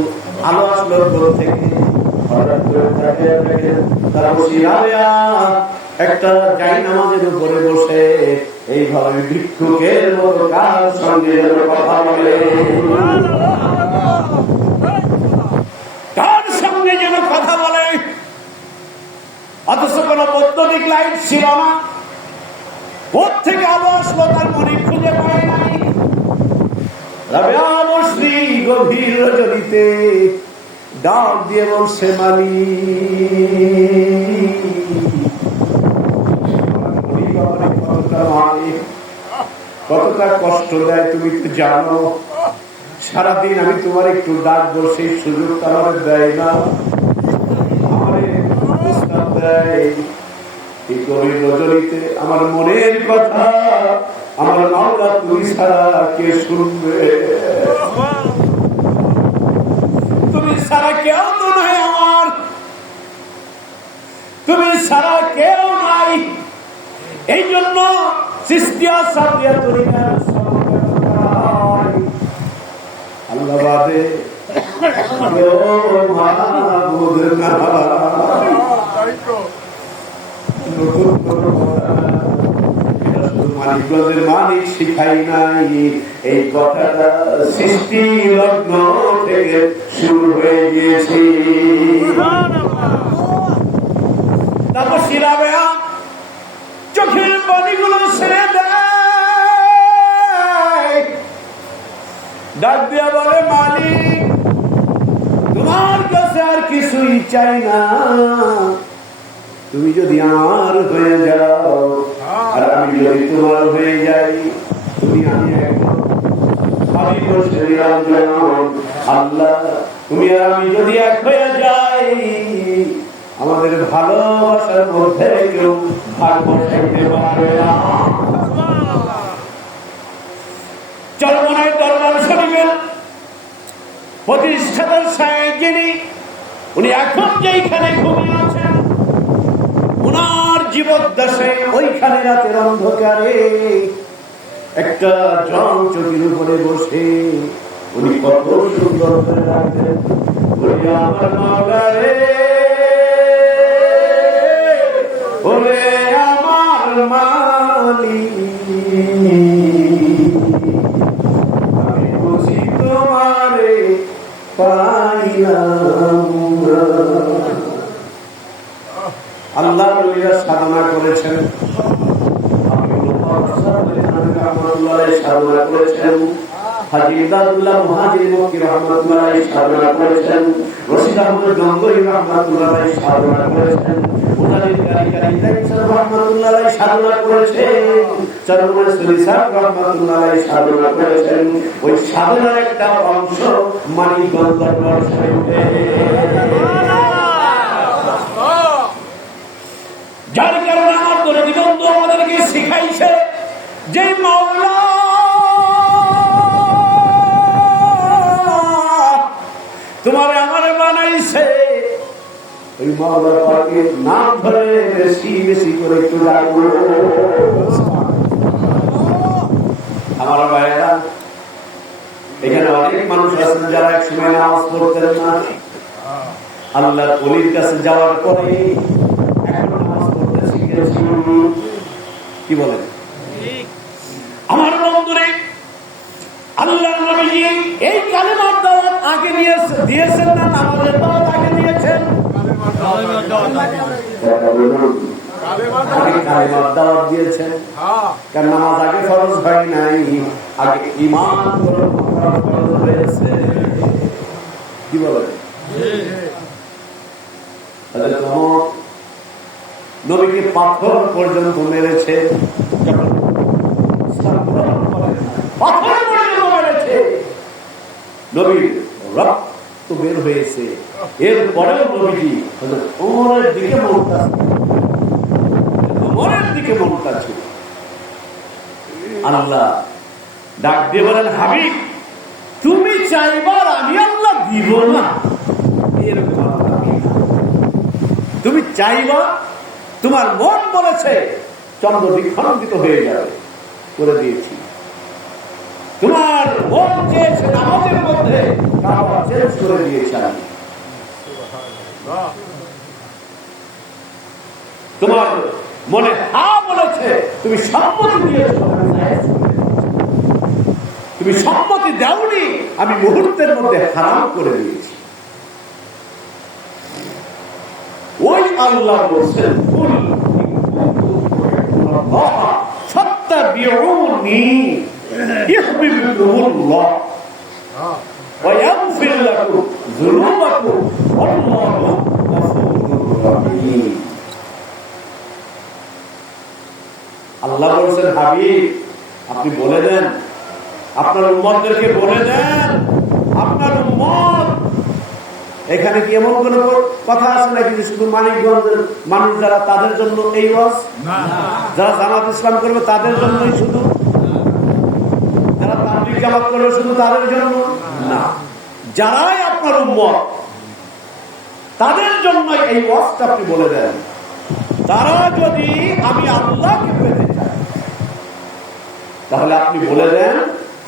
আলো আসলো কোন থেকে। একটা জায়নামাজের উপরে বসে এইভাবে ভিক্ষুকের মতো কার সঙ্গে কথা বলে, কার সঙ্গে যেন কথা বলে। অথচ কোন বৈদ্যুতিক লাইট ছিল না। কোথ থেকে আলো আসলো তার মনে খুঁজে পায় নাই। রাবেয়া বসরি গভীর রজনীতে ডাক দিয়ে বলছে, কতটা কষ্ট দেয় তুমি তো জানো। সারাদিন আমি তোমার একটু ডাকবো, সেই সুযোগটা আমার দেয় না। আমার মনের কথা আমার মাওলা তুমি ছাড়া কে শুনবে? তুমি ছাড়া কেউ তো নাই আমার, তুমি ছাড়া কেউ নাই। এই জন্য চিশতিয়া সাদিয়া তরিকার আল্লাহ বাদে মানিকগঞ্জের মালিক শিখাই নাই। এই কথাটা সৃষ্টি লগ্ন থেকে শুরু হয়ে গিয়েছে। তারপর শিরাবেয়া চোখের পানিগুলো ছেড়ে দেয়, ডাক দিয়া বলে, মালিক তোমার কাছে আর কিছুই চাই না। তুমি যদি আমার হয়ে যাও আর আমি যদি তোমার হয়ে যাই, তুমি আমি আল্লাহ তুমি আর আমি যদি এক হয়ে যাই, আমাদের ভালোবাসার মধ্যে কেউ ভাগ বসাইতে পারবে না। চরমনায় দরবার শরীফের প্রতিষ্ঠাতা সাহেব যিনি, উনি এখন যেইখানে ঘুমিয়ে আছেন, উনার জীবদ্দশায় ওইখানে রাতের অন্ধকারে একটা জল চকির উপরে বসে উনি কত সুন্দর করে রাখতেন, ওরে আমার মাওলা রে, ওরে আমার মালিক, আমি বুঝি তোমারে পাইলাম না। আল্লাহ ওলিরা সাধনা করেছেন, সাধনা করেছেন, হাজী ইমদাদুল্লাহ মুহাজির মক্কি রাহমাতুল্লাহ সাধনা করেছেন, রশিদ আহমদ গঙ্গোই রাহমাতুল্লাহ সাধনা করেছেন, মুজাহিদ কারিকারি তাইসার রাহমাতুল্লাহ সাধনা করেছেন, চরমনায় সুলিসার রাহমাতুল্লাহ সাধনা করেছেন। ওই সাধনার একটা অংশ মানিকগঞ্জ দরবার শরীফে, যার কারণে আমার দরদি বন্ধু আমাদেরকে শিখাইছে যে মাওলা তোমার আমার বানাইছে, ওই মাওলা পাকে নাম ধরে বেশি বেশি করে একটু ডাকবো। আমার ভাইয়েরা, এখানে অনেক মানুষ আছেন যারা এক সময় নামাজ পড়তেন না, আল্লাহর ওলির কাছে যাওয়ার পরে কি বলেন? আমার বন্ধুরে, আল্লাহর নবীজি এই কালেমার দাওয়াত আগে দিয়েছেন না নামাজের দাওয়াত আগে দিয়েছেন? কালেমার দাওয়াত দিয়েছেন, কারণ নামাজ আগে ফরজ হয় নাই, আগে ঈমান ফরজ হয়েছে। কি বলেন? নবীকে পাথর পর্যন্ত মেরেছে, পাথর পর্যন্ত মেরেছে, নবীর রক্ত বের হয়েছে। এরপরেও নবীজি ওমরের দিকে মনটা ছিল। আল্লাহ ডাক দিয়ে বলেন, হাবিব তুমি চাইবার আমি আল্লাহ দিব না, এরকম তুমি চাইবা, তোমার মন বলেছে চন্দ্র বিখণ্ডিত হয়ে যাবে, করে দিয়েছি। তোমার মন চেয়েছে নামাজের মধ্যে, চেঞ্জ করে দিয়েছি আমি। তোমার মনে হা বলেছে, তুমি সম্মতি দিয়েছ, তুমি সম্মতি দাওনি, আমি মুহূর্তের মধ্যে হারাম করে দিয়েছি। ওই আল্লাহ বলছেন, ফাত্তাবিউনি ইউহিব্বুকুমুল্লাহ ওয়া ইয়াগফির লাকুম যুনুবাকুম আল্লাহু গফুরুর রাহিম। আল্লাহ বলছেন, হাবিব আপনি বলে দেন, আপনার উম্মতদেরকে বলে দেন, আপনার উম্মত এখানে কি এমন কোন কথা আছে নাকি যে শুধু মানিকগঞ্জের মানুষ যারা তাদের জন্য এই ওয়াজ, যারা জামাত ইসলাম করবে তাদের জন্যই শুধু, যারা তাবলীগ জামাত করবে শুধু তাদের জন্য না, যারাই আপনার উম্মত তাদের জন্য এই ওয়াজটা আপনি বলে দেন। তারা যদি আমি আল্লাহকে পেতে চাই তাহলে আপনি বলে দেন,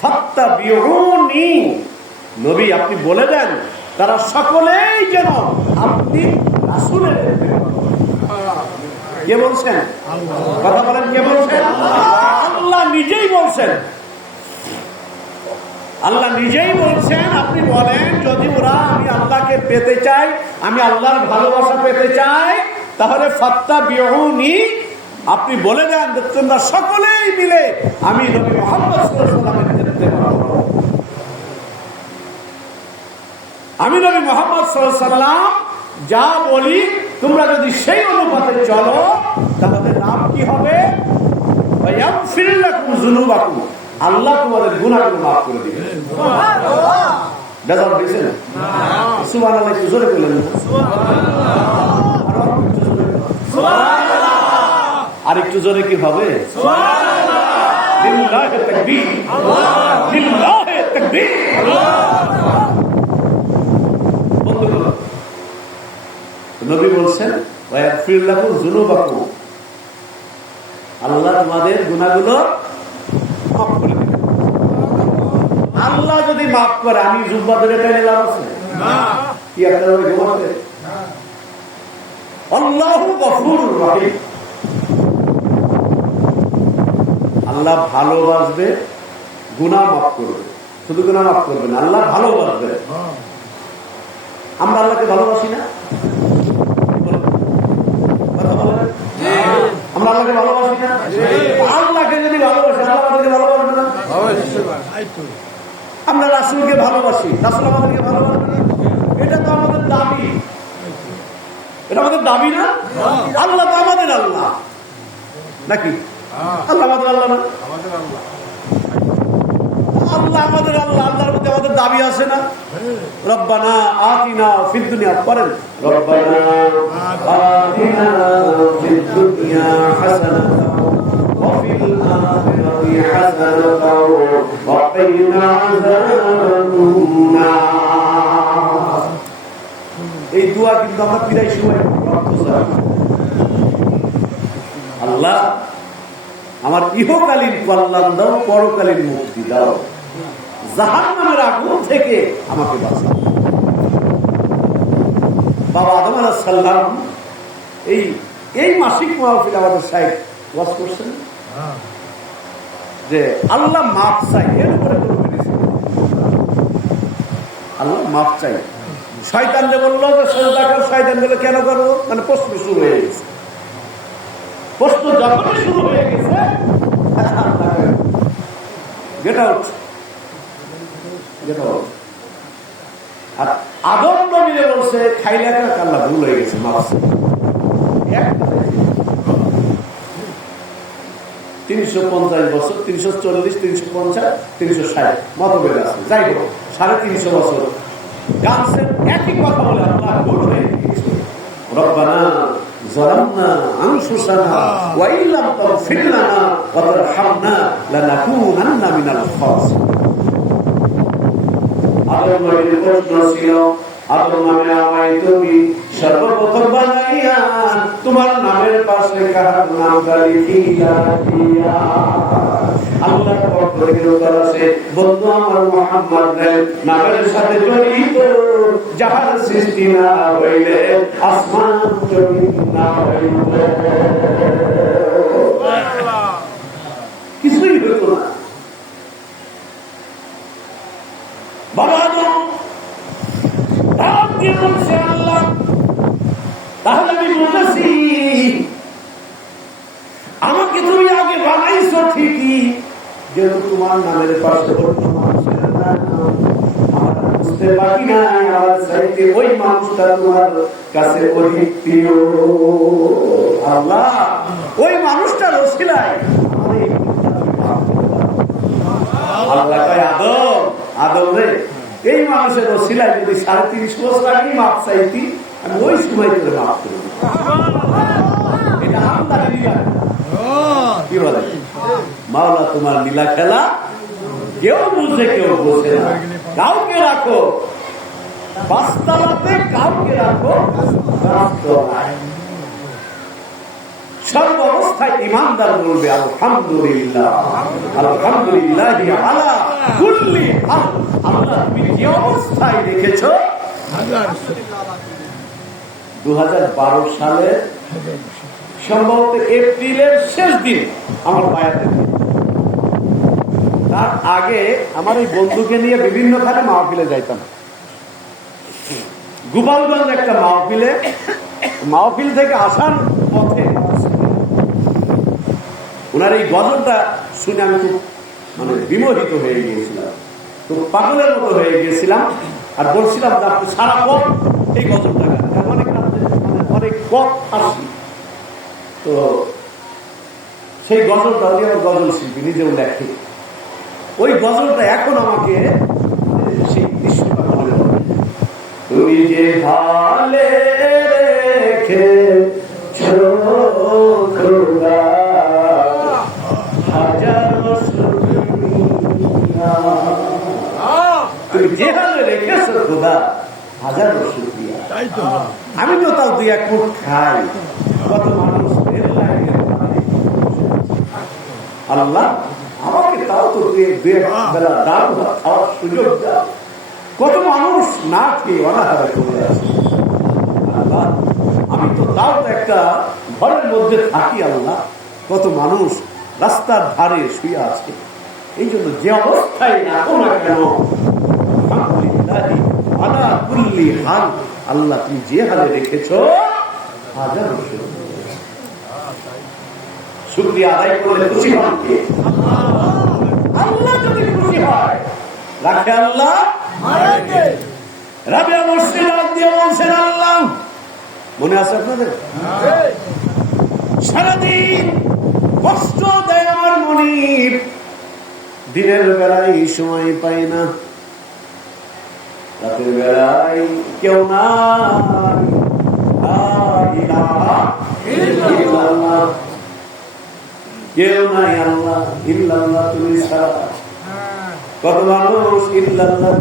ফাত্তাবিউনি, নবী আপনি বলে দেন তারা সকলেই যেন আপনি রাসূলের। কে বলছেন? কথা বলেন, কে বলছেন? আল্লাহ নিজেই বলছেন। আল্লাহ নিজেই বলছেন আপনি বলেন যদি ওরা আমি আল্লাহকে পেতে চাই, আমি আল্লাহর ভালোবাসা পেতে চাই, তাহলে ফাত্তাবিউনি, আপনি বলে দেন যে তোমরা সকলেই মিলে আমি নবী মুহাম্মদ সাল্লাল্লাহু আলাইহি ওয়াসাল্লামের আমি নবী মুহাম্মদ সাল্লাল্লাহু আলাইহি ওয়াসাল্লাম যা বলি তোমরা যদি সেই অনুপাতে চলো তাহলে নাম কি হবে? ওয়ায়াগফির লাকুম যুনুবাকুম, আল্লাহ তোমাদের গুনাহগুলো মাফ করে দিবেন। সুবহানাল্লাহ, বেজার হইছে না? সুবহানাল্লাহ, জোরে বলেন সুবহানাল্লাহ। একটু জোরে কি হবে? লিল্লাহি তাকবীর, লিল্লাহি তাকবীর। বন্ধুগণ, নবী বলছেন ওয়াগফির লাকুম যুনুবাকুম, আল্লাহ তোমাদের গুনাহগুলো মাফ করে দেবে। আল্লাহ যদি মাফ করে আমি জুব্বা ধরে টেনে লাভ আছে না? কি আপনারা ঘুমাতে? আল্লাহু গফুরুর রহিম, আল্লাহ ভালোবাসবে, গুনাহ মাফ করবে। শুধু গুনাহ মাফ করবে না, আল্লাহ ভালোবাসবে। আমরা আল্লাহকে ভালোবাসি না? আমরা আল্লাহকে ভালোবাসি না? আল্লাহকে যদি ভালোবাসি, আল্লাহ আমাদেরকে ভালোবাসবে না? আমরা রাসূলকে ভালোবাসি, রাসূল আমাদেরকে ভালোবাসবে না? এটা তো আমাদের দাবি, এটা আমাদের দাবি না? আল্লাহ তো আমাদের আল্লাহ নাকি? আল্লাহ আমাদের আল্লাহ না? আল্লাহ আমাদের আল্লাহ, আল্লাহর মধ্যে আমাদের দাবি আছে না? রব্বানা আতিনা ফিদ দুনিয়া, পড়েন রব্বানা আতিনা ফিদ দুনিয়া হাসানাতাও ওয়া ফিল আখিরাতি হাসানাতাও ওয়া কিনা আযাবান্নার। এই দোয়া কিন্তু আমরা প্রায় সময় আল্লাহ আমার ইহকালীন কল্যাণ দাও, পরকালীন মুক্তি দাও, জাহান্নামের আগুন থেকে আমাকে বাঁচাও। বাবা আদম আলাইহিস সালাম এই মাসিক মাহফিল আমাদের সাহেব ওয়াজ করছেন যে আল্লাহ মাফ চাই, এর উপরে আল্লাহ মাফ চাই। শয়তানকে বললো যে সেজদা কর, শয়তান বলে কেন করবো? মানে প্রশ্ন শুরু হয়ে গেছে। প্রশ্ন যখনই শুরু হয়ে গেছে, গেট আউট, গেট আউট। আর আদম নবীরে বলছে খাইলে আল্লাহ ভুল হয়ে গেছে, মাফ। 350 বছর, 340, 350, 360 মতভেদ আছে, যাই হোক 350 বছর গাছের একই কথা বলে আল্লাহ ভুল হয়ে গেছে। রব্বানা যালামনা আনফুসানা ওয়া ইল্লাম তাগফির লানা ওয়া তারহামনা লানাকুনান্না মিনাল খাসিরিন। আদম নবীর প্রশ্ন ছিল, আদম নামে আমায় তুমি সর্বপ্রথম বানাইয়া তোমার নামের পাশে কার নামটা লিখিয়া দিয়া? আল্লাহর পক্ষ থেকে উত্তর আছে, বন্ধু আমার মুহাম্মদের নামের সাথে জড়িত যাহার সৃষ্টি না হইলে, আসমান জমিন না হইলে কিছুই হইত না। বাবা আদম বলছে আল্লাহ, তাহলে আমি বলতেছি আমাকে তুমি আগে বানাইছো ঠিকই, যেহেতু তোমার নামের পাশে বুঝতে পারি না আমার চাইতে ওই মানুষটা তোমার কাছে অধিক প্রিয়। আল্লাহ ওই মানুষটার ওসিলায় আল্লাহ কয় আদম, আদম রে, এই মানুষের ওসিলায় যদি 350 বছর আগে মাপ চাইতি, আমি ওই সময় করে মাপ করি। এটা আল্লাহ লীলা। কি বলে মাওলা, তোমার লীলা খেলা কেউ বুঝে কেউ বোঝে না। কাউকে রাখো 5 তলাতে, কাউকে রাখো সর্বাবস্থায় ইমানদার বলবে আলহামদুলিল্লাহ, আলহামদুলিল্লাহ আলা কুল্লি হাল। আল্লাহ তুমি কি অবস্থায় রেখেছো? 2012 সালে সম্ভবত এপ্রিলের শেষ দিন আমার বায়াতে। তার আগে আমার এই বন্ধুকে নিয়ে বিভিন্ন খানে মাহফিলে যাইতাম। গোপালগঞ্জ একটা মাহফিলে, মাহফিল থেকে আসার পথে ওনার এই গজলটা শুনে আমি খুব বিমোহিত হয়ে গিয়েছিলাম, তো পাগলের মতো হয়ে গিয়েছিলাম। আর বলছিলাম যে আপনি সারা পথ এই গজলটা অনেক পথ আসি, তো সেই গজলটা আমার গজল শিল্পী নিজেও লেখে। ওই গজলটা এখন আমাকে সেই দৃশ্যটা মনে হয়, তুমি যে ভালে রেখে খোদা খাই, কত মানুষ আল্লাহ আমাকে তাও তো বেলা দাও খাওয়ার সুযোগ দাও। কত মানুষ না খেয়ে অনাহারে করে আছে আল্লাহ, আমি তো তাও তো একটা ঘরের মধ্যে থাকি আল্লাহ, কত মানুষ রাস্তার ধারে শুয়ে আছে। এই জন্য যে অবস্থায় রাখো না কেন আল্লাহ তুমি যে হালে রেখেছ হাজার শুকরিয়া আদায় করলে খুশি হন কে? আল্লাহ যদি খুশি হয় রাখে আল্লাহ। রাবিয়া মুর্শিদ দিয়ে বলছেন আল্লাহ, মনে আছে আপনাদের? সারাদিন কষ্ট দেয় আমার মনিব, দিনের বেলায় সময় পাই না, রাতের বেলায় কেউ নাই, কেউ নাই আল্লাহ ইল্লাল্লাহ তুমি ছাড়া। কত মানুষ ইল্লাল্লাহ,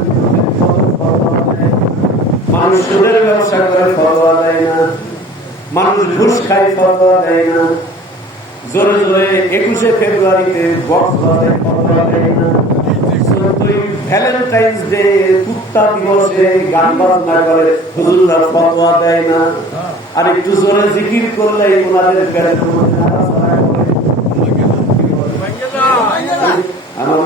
মানুষ সুদের ব্যবসা করে ফতোয়া দেয় না, মানুষ ঘুষ খায় ফতোয়া দেয় না, জোরে জোরে 21শে ফেব্রুয়ারিতে বক্স বাজায় ফতোয়া দেয় না, ভ্যালেন্টাইন্স ডে কুত্তা দিবসে গান বাজনা করে হুজুররা ফতোয়া দেয় না। আর একটু জোরে জিকির করলে ওনাদের পেটের মধ্যে নাড়াচাড়া করে। আমার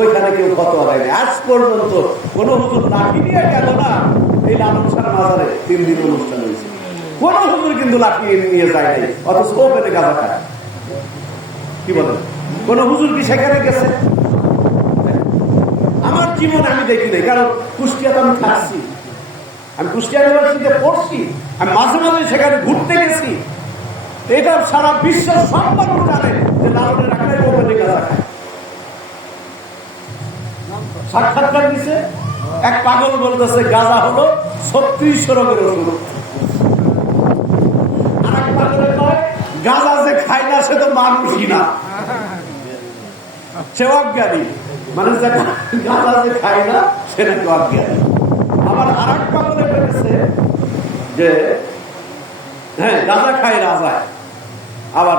ওইখানে কেউ ফতোয়া দেয় না। আজ পর্যন্ত কোন হুজুর লাঠি নিয়ে গেল না এই লালনসার মাজারে 3 দিন অনুষ্ঠান হয়েছে, কোন হুজুর কিন্তু লাঠি নিয়ে যায় নাই, অথচ ও পেটে গাঁজা খায়। কি বলেন? কোন হুজুর কি সেখানে গেছে? আমার জীবনে আমি দেখি নাই, কারণ কুষ্টিয়াতে আমি থাকছি, আমি কুষ্টিয়া ইউনিভার্সিটিতে পড়ছি, আমি মাঝে মাঝে সেখানে ঘুরতে গেছি। এটা সারা বিশ্বের সব মানুষ জানে যে লালনের আখড়ায় ওপেনে গাঁজা খায়। সাক্ষাৎকার দিছে এক পাগল বলতেছে গাঁজা হলো 36 রোগের ওষুধ। আর এক পাগলে কয় গাঁজা যে খায় না সে তো মানুষই না, সে অজ্ঞানী। মানে গাঁজা যে খায় না সে নাকি অজ্ঞানী। আবার আর এক পাগলে বলেছে যে হ্যাঁ গাঁজা খায় রাজায়। আবার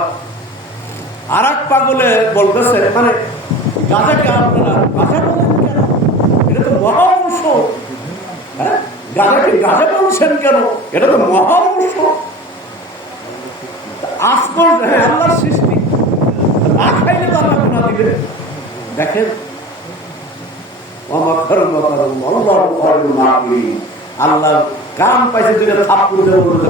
আর এক পাগলে বলতেছে মানে গাঁজাকে আপনারা গাঁজা বলেন কেন? এটা তো মহা ঔষধ। হ্যাঁ, গাঁজাকে গাঁজা বলছেন কেন? এটা তো মহা ঔষধ। আজকল হ্যাঁ আল্লাহর সৃষ্টি, না খাইলে তো আল্লাহ গুনাহ দিবে। দেখেন আল্লাহ কাম পাইছে দুইটা থাপ্পড় দেওয়া বলতে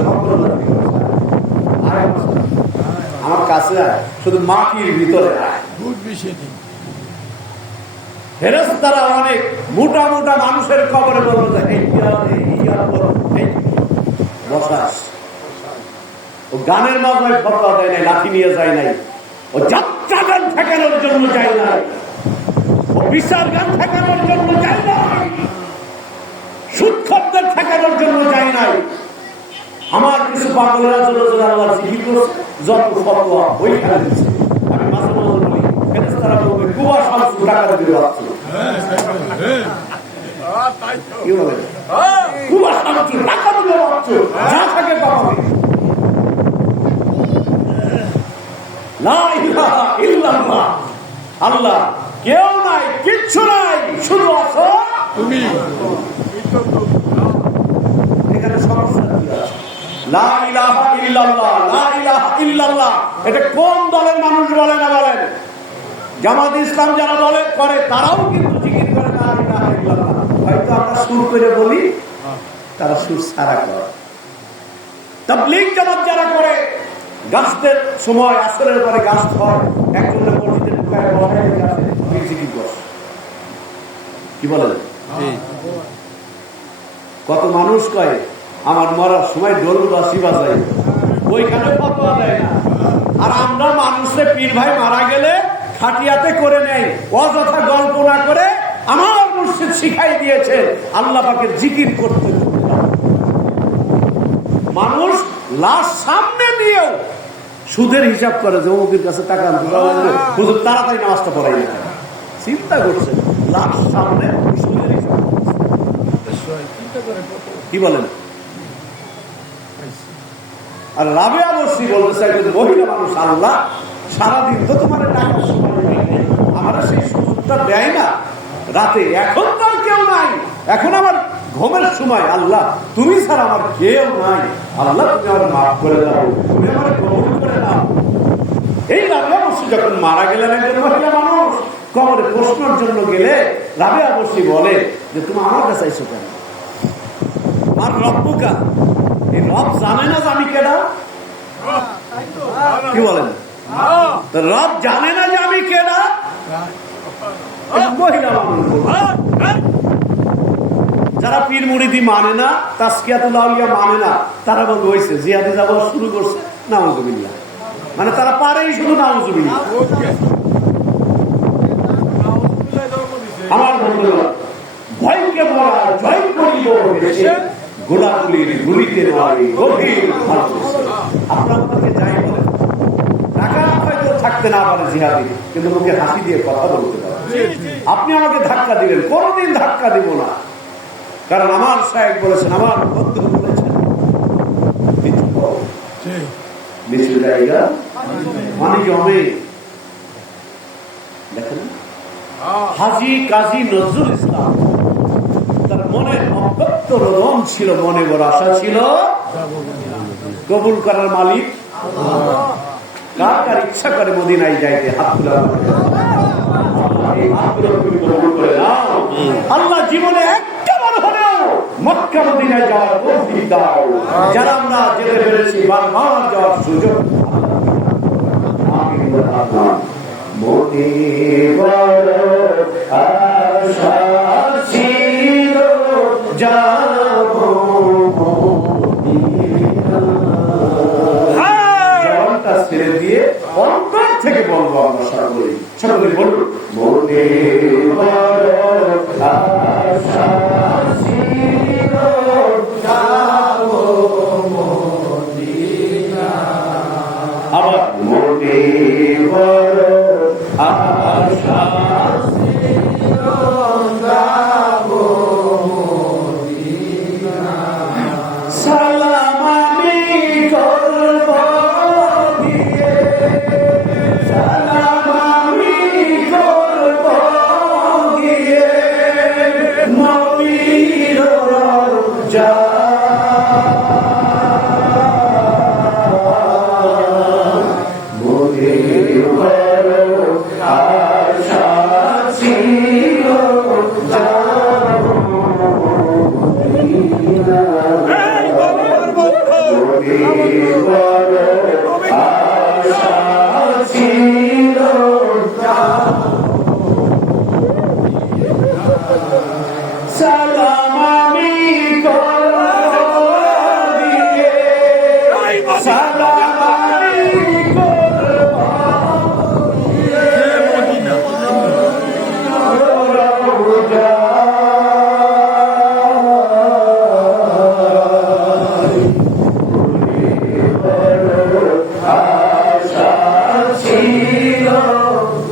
আমার কাছে শুধু মাটির ভিতরে ফেরেশতারা অনেক মোটা মোটা মানুষের কবরে বলতে বসাস। ও গানের মাঝে ফতোয়া দেয় নাই, লাঠি নিয়ে যায় নাই, ও যাত্রা গান ঠেকানোর জন্য যায় নাই, ও বিচার গান ঠেকানোর জন্য যায় নাই, সুৎখরদের ঠেকানোর জন্য যায় নাই। আমার কিছু পাগলেরা জোরে জোরে আল্লাহ জিকির করছে, যত ফতোয়া ওইখানে দিচ্ছে। আমি মাঝে মাঝে বলি ফেরেশতারা বলবে কুয়া শামসু টাকা দিয়ে রাখছে। কি বলে? কুয়া শামসু টাকা দিয়ে রাখছে, যা থাকে পাবে। লা ইলাহা ইল্লাল্লাহ, আল্লাহ কেউ নাই, কিচ্ছু নাই, শুধু আছো তুমি। এখানে সমস্যা কি আছে? লা ইলাহা ইল্লাল্লাহ, লা ইলাহা ইল্লাল্লাহ এটা কোন দলের মানুষ বলে না বলেন? জামাত ইসলাম যারা বলে করে তারাও কিন্তু জিকির করে লা ইলাহা ইল্লাল্লাহ। হয়তো আমরা সুর করে বলি, তারা সুর ছাড়া করে। তাবলীগ জামাত যারা করে গাছদের সময় আসরের পরে গাছ হয়, একজনের মসজিদে ঢুকায় বসায় গাছে জিকির করে। কি বলেন? কত মানুষ কয় আমার মরার সময় ঢোল বাঁশি বাজাই, ওইখানে ফতোয়া দেয় না। আর আমরা মানুষের পীর ভাই মারা গেলে খাটিয়াতে করে নেই, অযথা গল্প না করে আমার মুর্শিদ শিখাই দিয়েছে আল্লাহ পাকের জিকির করতে। মানুষ লাশ সামনে নিয়েও সুদের হিসাব করে যে অমুকের কাছে টাকা হুজুর তাড়াতাড়ি নামাজটা পড়াই না। চিন্তা করছে লাশ সামনে সুদের হিসাব। কি বলেন? আর রাবেয়া বসরি বলতেছে একজন মহিলা মানুষ, আল্লাহ সারাদিন তো তোমার টাকার সময় নেই, আমার সেই সুযোগটা দেয় না রাতে, এখন তো আর কেউ নাই, এখন আমার ঘুমের সময়, আল্লাহ তুমি ছাড়া আমার কেউ নাই, আল্লাহ তুমি আমার মাফ করে দাও, তুমি আমার গ্রহণ করে দাও। এই রাবেয়া বসরি যখন মারা গেলেন, একজন মহিলা মানুষ কবরে প্রশ্নের জন্য গেলে রাবেয়া বসরি বলে যে তুমি আমার কাছে এসো কেন? আমার রব্বুকা, এই রব জানে না যে আমি কেডা? কি বলেন? রব জানে না যে আমি কেডা? মহিলা মানুষ যারা পীর মুরিদি মানে না, তাসকিয়াতুল আউলিয়া মানে না, তারা বলতে হয়েছে জিহাদি যাব শুরু করছে, নাউজুবিল্লাহ, মানে তারা পারেই শুধু নাউজুবিল্লাহ। আমার বন্ধুরা, ভয়কে বলা জয় করিব গোলাগুলির গুলিতে নয় গভীর ভালোবাসা। আপনাকে যাই বলেন, টাকা হয়তো থাকতে না পারে জিহাদি, কিন্তু মুখে হাসি দিয়ে কথা বলতে পারে। আপনি আমাকে ধাক্কা দিলেন, কোনদিন ধাক্কা দিব না, কারণ আমার সাহেব বলেছেন, আমার বন্ধু বলেছেন মিছিল জায়গা মানে জমে। দেখেন হাজী কাজী নজরুল ইসলাম, তার মনের অব্যক্ত রোদন ছিল, মনে বড় আশা ছিল, কবুল করার মালিক কার কার ইচ্ছা করে মদিনায় যাইতে হাত তোলা, আল্লাহ জীবনে একটা বার হলেও মক্কা মদিনায় যাওয়ার তৌফিক দাও, যারা আমরা যেতে পেরেছি বারবার যাওয়ার সুযোগ। মনে বড় আশা ছিল যাব জবানটা ছেড়ে দিয়ে অন্তর থেকে বলবো আমরা সকলে, সকলে বলুন মনে বড় আশা ছিল যাব মদিনা। আবার মনে বড় আশা ছিল যাব মদিনা। সালাম আমি করব গিয়ে, সালাম আমি করব গিয়ে নবীর রওজা। সালাম আমি করব গিয়ে, সালাম আমি করব গিয়ে রওজা। আশা ছিল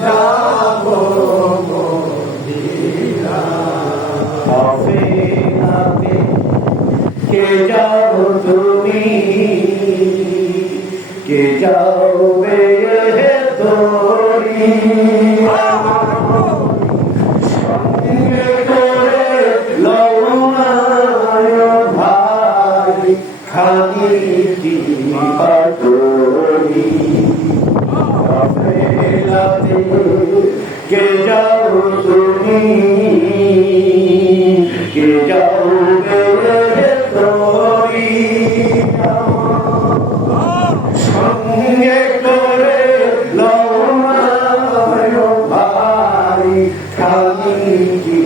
যাব মদিনা। অফিনাতে কে যাও তুমি, কে যাবে তোরি, সঙ্গে করে লওনায় ভাই খানি কি পাটরি। অফিনাতে কে যাও তুমি, কে যাবে তোরি, সঙ্গে করে লওনায় ভাই খানি কি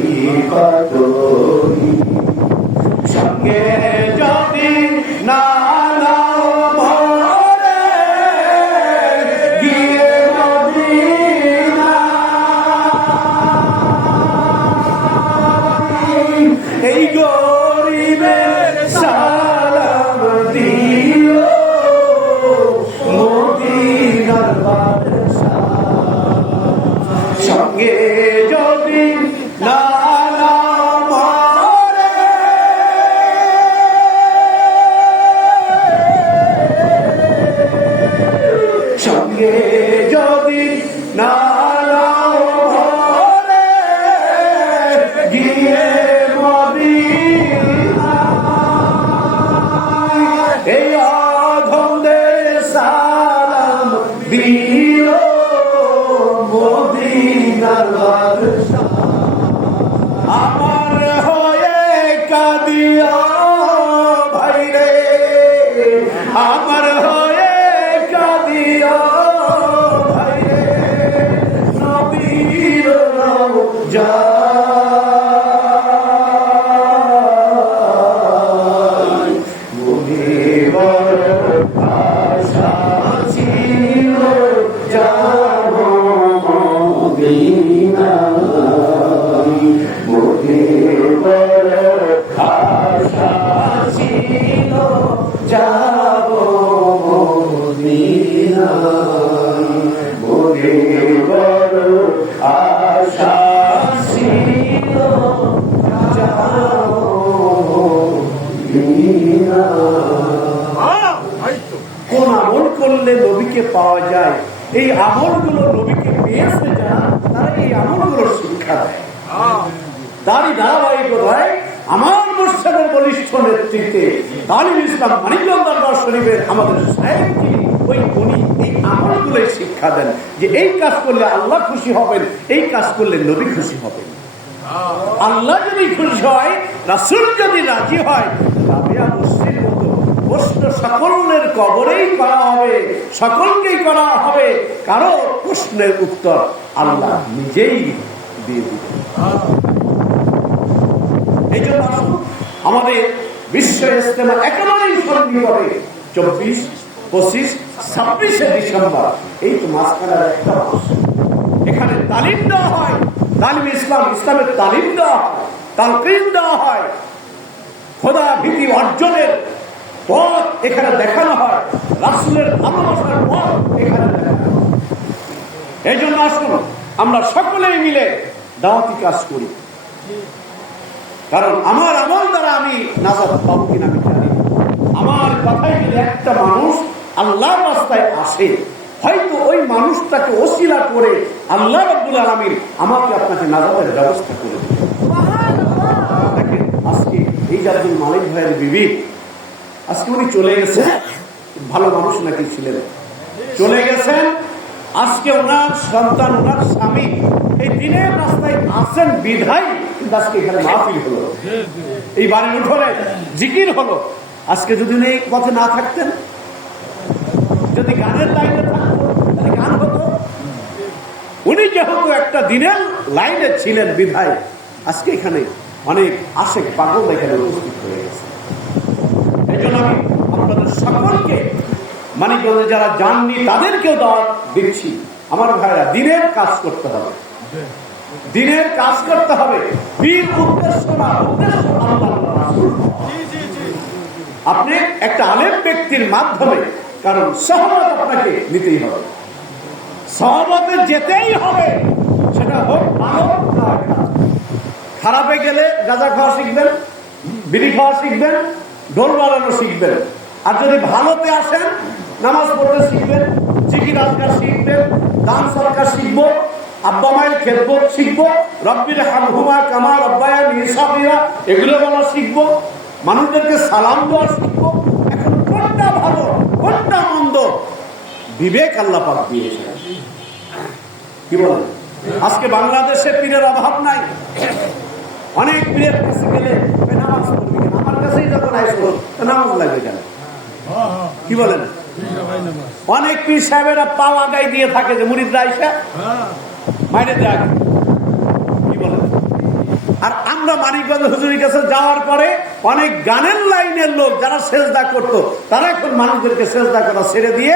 পাটরি। সঙ্গে যদি না নাও মরে গিয়ে মদিনা, এই গরিবে যাব মদিনায়, মনে বড় আশা ছিল যাব মদিনায়। কোন আমল করলে নবীকে পাওয়া যায়, এই আমলগুলো নবীকে পেয়েছে যারা, তারা এই আমলগুলোর শিক্ষা দেয়। তারই ধারাবাহিকতায় আমার মুর্শিদের বলিষ্ঠ নেতৃত্বে তালিম ইসলাম মানিকগঞ্জ দরবার শরীফের আমাদের সাহেব যিনি, ওই উনি এই আমলগুলোই শিক্ষা দেন যে এই কাজ করলে আল্লাহ খুশি হবেন, এই কাজ করলে নবী খুশি হবেন। আল্লাহ যদি খুশি হয়, রাসূল যদি রাজি হয়, রাবেয়া মসজিদ মতো প্রশ্ন সকলের কবরেই করা হবে, সকলকেই করা হবে, কারো প্রশ্নের উত্তর আল্লাহ নিজেই দিয়ে দিবেন। এই জন্য আমাদের বিশ্ব ইজতেমা একেবারেই সন্নিকটে 24, 25, 26শে ডিসেম্বর, এই তো মাঝখানের একটা মাস। এখানে তালিম দেওয়া হয়, তালিম ইসলাম, ইসলামের তালিম দেওয়া হয়, তালকিন দেওয়া হয়, খোদা ভীতি অর্জনের পথ এখানে দেখানো হয়, রাসূলের ভালোবাসার পথ এখানে দেখানো হয়। এই জন্য আসুন আমরা সকলেই মিলে দাওয়াতি কাজ করি, কারণ আমার আমল দ্বারা আমি নাজাত পাবো কিনা আমি জানি না। আমার কথায় যদি একটা মানুষ আল্লাহর রাস্তায় আসে, হয়তো ওই মানুষটাকে ওসিলা করে আল্লাহ রাব্বুল আলামিন আমাকে আপনাকে নাজাতের ব্যবস্থা করে দেবেন। দেখেন আজকে এই যে আব্দুল মালিক ভাইয়ের বিবি, আজকে উনি চলে গেছে, ভালো মানুষ নাকি ছিলেন, চলে গেছেন। আজকে ওনার সন্তান, ওনার স্বামী এই দিনের রাস্তায় আসেন বিধায় কিন্তু আজকে এখানে মাহফিল হলো, এই বাড়ির উঠোনে জিকির হলো। আজকে যদি উনি এই পথে না থাকতেন, যদি গানের লাইনে থাকতো তাহলে গান হতো। উনি যেহেতু একটা দিনের লাইনে ছিলেন বিধায় আজকে এখানে অনেক আশেক পাগল এখানে উপস্থিত হয়ে গেছে। এই জন্য আমি আপনাদের সকলকে, মানিকগঞ্জে যারা যাননি তাদেরকেও দাওয়াত দিচ্ছি, আমার ভাইরা দিনের কাজ করতে হবে, দিনের কাজ করতে হবে। বীর উদ্দেশ্য না, উদ্দেশ্য আল্লাহ রাসূল। আপনি একটা আলেম ব্যক্তির মাধ্যমে, কারণ সহবত আপনাকে নিতেই হবে, সহবতে যেতেই হবে, সেটা হোক ভালো না খারাপ। খারাপে গেলে গাঁজা খাওয়া শিখবেন, বিড়ি খাওয়া শিখবেন, ঢোল বাজানো শিখবেন। আর যদি ভালোতে আসেন, নামাজ পড়তে শিখবেন, জিকির আজকার শিখবেন, দান সরকার শিখবো, আব্বা মায়ের খেদমত শিখবো, রব্বির হামহুমা কামা রব্বায়ানি সাগীরা, এগুলো বলা শিখবো, মানুষদেরকে সালাম দেওয়া শিখবো। এখন কোনটা ভালো কোনটা মন্দ বিবেক আল্লাহ পাক দিয়েছে। কি বলেন? আজকে বাংলাদেশে পীরের অভাব নাই। অনেক পীরের কাছে গেলে নামাজ পড়বি কেন, আমার কাছেই যখন আইসো নামাজ লাগবে কেন? কি বলেন? অনেক পীর সাহেবেরা পাও আগাই দিয়ে থাকে যে মুরিদরা আইসা মাইনে দেয়া। কি বলেন? আর আমরা মানিকগঞ্জ হুজুরের কাছে যাওয়ার পরে অনেক গানের লাইনের লোক যারা সেজদা করত, তারা এখন মানুষদেরকে সেজদা করা ছেড়ে দিয়ে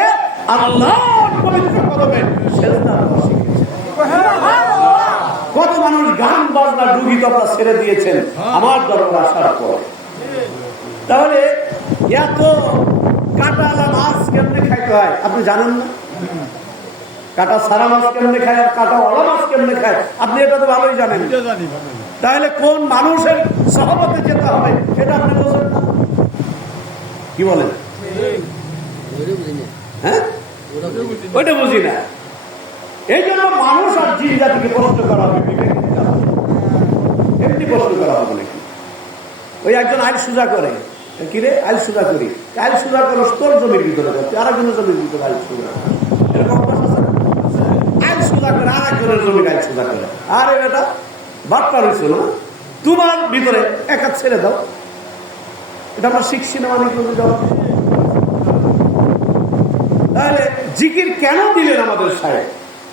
আল্লাহর পবিত্র কদমে সেজদা করা শিখেছে। কত মানুষ গান বাজনা ডুগি তবলা ছেড়ে দিয়েছেন আমার দরবার আসার পর। তাহলে এত কাঁটালা মাছ কেমনে খাইতে হয় আপনি জানেন না? কাঁটা সারা মাছ কেমনে খায় আর কাঁটা ওলা মাছ কেমনে খায় আপনি এটা তো ভালোই জানেন। তাহলে কোন মানুষের সহবতে যেতে হবে সেটা আপনি বোঝেন না? কি বলেন? হ্যাঁ, ওইটা বুঝি না। এই জন্য মানুষ আর জিন জাতিকে প্রশ্ন করা হবে, এমনি প্রশ্ন করা হবে নাকি? ওই একজন আইল সুজা করে, কিরে আইল সুজা করি, আইল সুজা করো তোর জমির ভিতরে, আর একজনের জমির ভিতরে আইল সুজা, এরকম আইল সুজা করে আর একজনের জমির আইল সুজা করে। আরে বেটা বাট্টা রয়েছে না, তোমার ভিতরে একা ছেড়ে দাও। এটা আমরা শিখছি না অনেক লোক। তাহলে জিকির কেন দিলেন আমাদের সাহেব?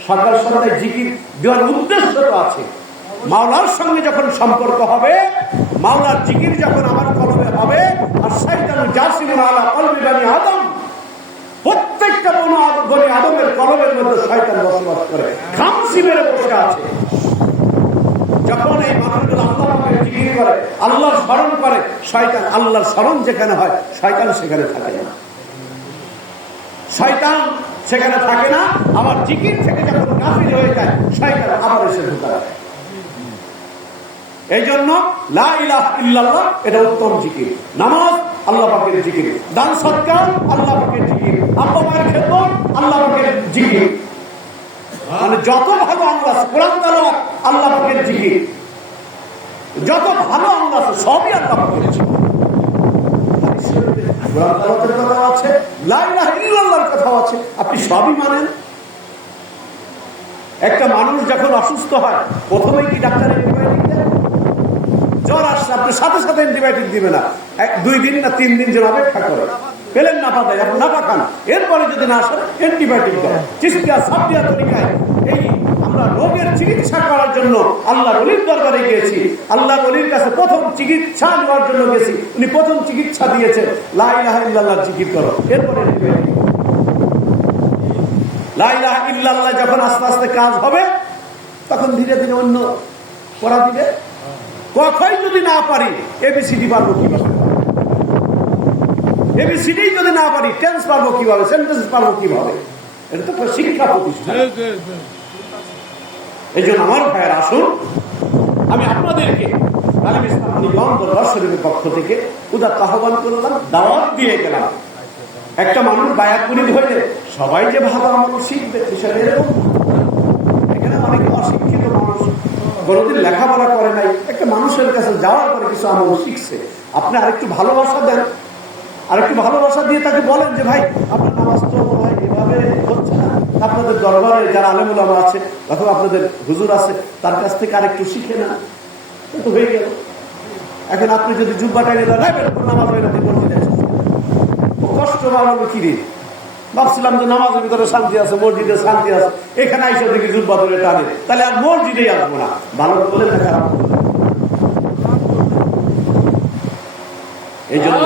সকাল সন্ধ্যায় জিকির দেওয়ার উদ্দেশ্য তো আছে। মাওলার সঙ্গে যখন সম্পর্ক হবে, মাওলার জিকির যখন আমার কলমে হবে, আর শয়তান জাসিমুন আলা কলবি বনি আদম, প্রত্যেকটা বনি আদমের কলমের মধ্যে শয়তান বসবাস করে, খামসি মেরে বসে আছে। যখন এই মানুষগুলো আল্লাহ জিকির করে, আল্লাহর স্মরণ করে, শয়তান আল্লাহর স্মরণ যেখানে হয় শয়তান সেখানে থাকে না, শয়তান সেখানে থাকে না। আমার জিকির থেকে যখন গাফিল হয়ে যায় শয়তান আবার এসে ঢুকায়। এই জন্য লা ইলাহা ইল্লাল্লাহ এটা উত্তম জিকির। নামাজ আল্লাহ পাকের জিকির, দান সদকা আল্লাহ পাকের জিকির, আব্বা মায়ের খেদমত আল্লাহ পাকের জিকির, মানে যত ভালো আমল আছে, কোরআন তেলাওয়াত আল্লাহ পাকের জিকির, যত ভালো আমল আছে সবই আল্লাহ পাকের জিকির। কোরআন তেলাওয়াতের কথাও আছে, লা ইলাহা ইল্লাল্লাহর কথাও আছে, আপনি সবই মানেন। একটা মানুষ যখন অসুস্থ হয় প্রথমেই কি ডাক্তার অ্যান্টিবায়োটিক দেয়? জ্বর আসছে আপনি সাথে সাথে অ্যান্টিবায়োটিক দিবে না, 2 দিন না 3 দিন যেন অপেক্ষা করে, পেলেন নাপা দেয়, আপনি নাপা খান, এরপরে যদি না আসে অ্যান্টিবায়োটিক দেয়। চিকিৎসা সাবদিয়া তরিকায় এই আমরা রোগের চিকিৎসা করার জন্য আল্লাহর ওলির দরবারে গিয়েছি, আল্লাহর ওলির কাছে প্রথম চিকিৎসা নেওয়ার জন্য গেছি, উনি প্রথম চিকিৎসা দিয়েছেন লা ইলাহা ইল্লাল্লাহ জিকির করো, এরপরে অ্যান্টিবায়োটিক। লা ইলাহা ইল্লাল্লাহ যখন আস্তে আস্তে কাজ হবে তখন ধীরে ধীরে অন্য পড়া দিবে। কখই যদি না পারি এবিসিডি পারবো কিভাবে? এবিসিডি যদি না পারি টেন্স পারবো কিভাবে? সেন্টেন্স পারবো কিভাবে? এটা তো শিক্ষা প্রতিষ্ঠান। এই জন্য আমার ভাইয়ের আসুন, আমি আপনাদেরকে আলেম ইসলাম নিবন্ধ শরীফের পক্ষ থেকে উদাত্ত আহ্বান করলাম, দাওয়াত দিয়ে গেলাম। একটা মানুষ বায়াত মুরিদ হইলে সবাই যে ভালো আমল শিখবে হিসাবে এরকম। এখানে অনেক অশিক্ষিত মানুষ কোনোদিন লেখাপড়া করে নাই, একটা মানুষের কাছে যাওয়ার পরে কিছু আমল শিখছে। আপনি আরেকটু ভালোবাসা দেন, আরেকটু ভালোবাসা দিয়ে তাকে বলেন যে ভাই আপনার নামাজ তো ভাই এভাবে হচ্ছে না, আপনাদের দরবারে যারা আলেম ওলামা আছে অথবা আপনাদের হুজুর আছে তার কাছ থেকে আরেকটু শিখে না, তো হয়ে গেল। এখন আপনি যদি জুব্বা টাইনে দেন নামাজ হয় না, কষ্ট বাড়ানো কি রে? ভাবছিলাম যে নামাজের ভিতরে শান্তি আছে, মসজিদে শান্তি আছে, এখানে আইসা দেখি জুব্বা ধরে টানে, তাহলে আর মসজিদেই আসবো না। ভালো বলে না খারাপ? এই জন্য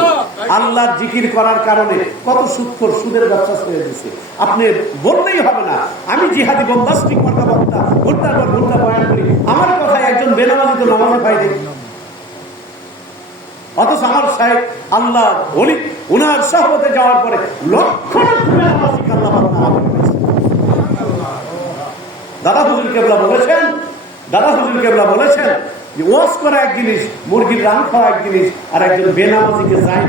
আল্লাহর জিকির করার কারণে কত সুদখোর সুদের ব্যবসা ছেড়ে দিচ্ছে। আপনি বললেই হবে না আমি জিহাদি বম্বাস্টিক মার্কা বক্তা, ঘুরতার পর ঘুরতা বয়ান করি, আমার কথায় একজন বেনামাজি তো নামাজে পাই দেখি। অথচ আমার সাহেব আল্লাহ ওলি উনার সহবতে যাওয়ার পরে লক্ষ দাদা হুজুর কেবলা বলেছেন যে ওয়াজ করা এক জিনিস, মুরগির রান খাওয়া এক জিনিস, আর একজন বেনামাজিকে যাই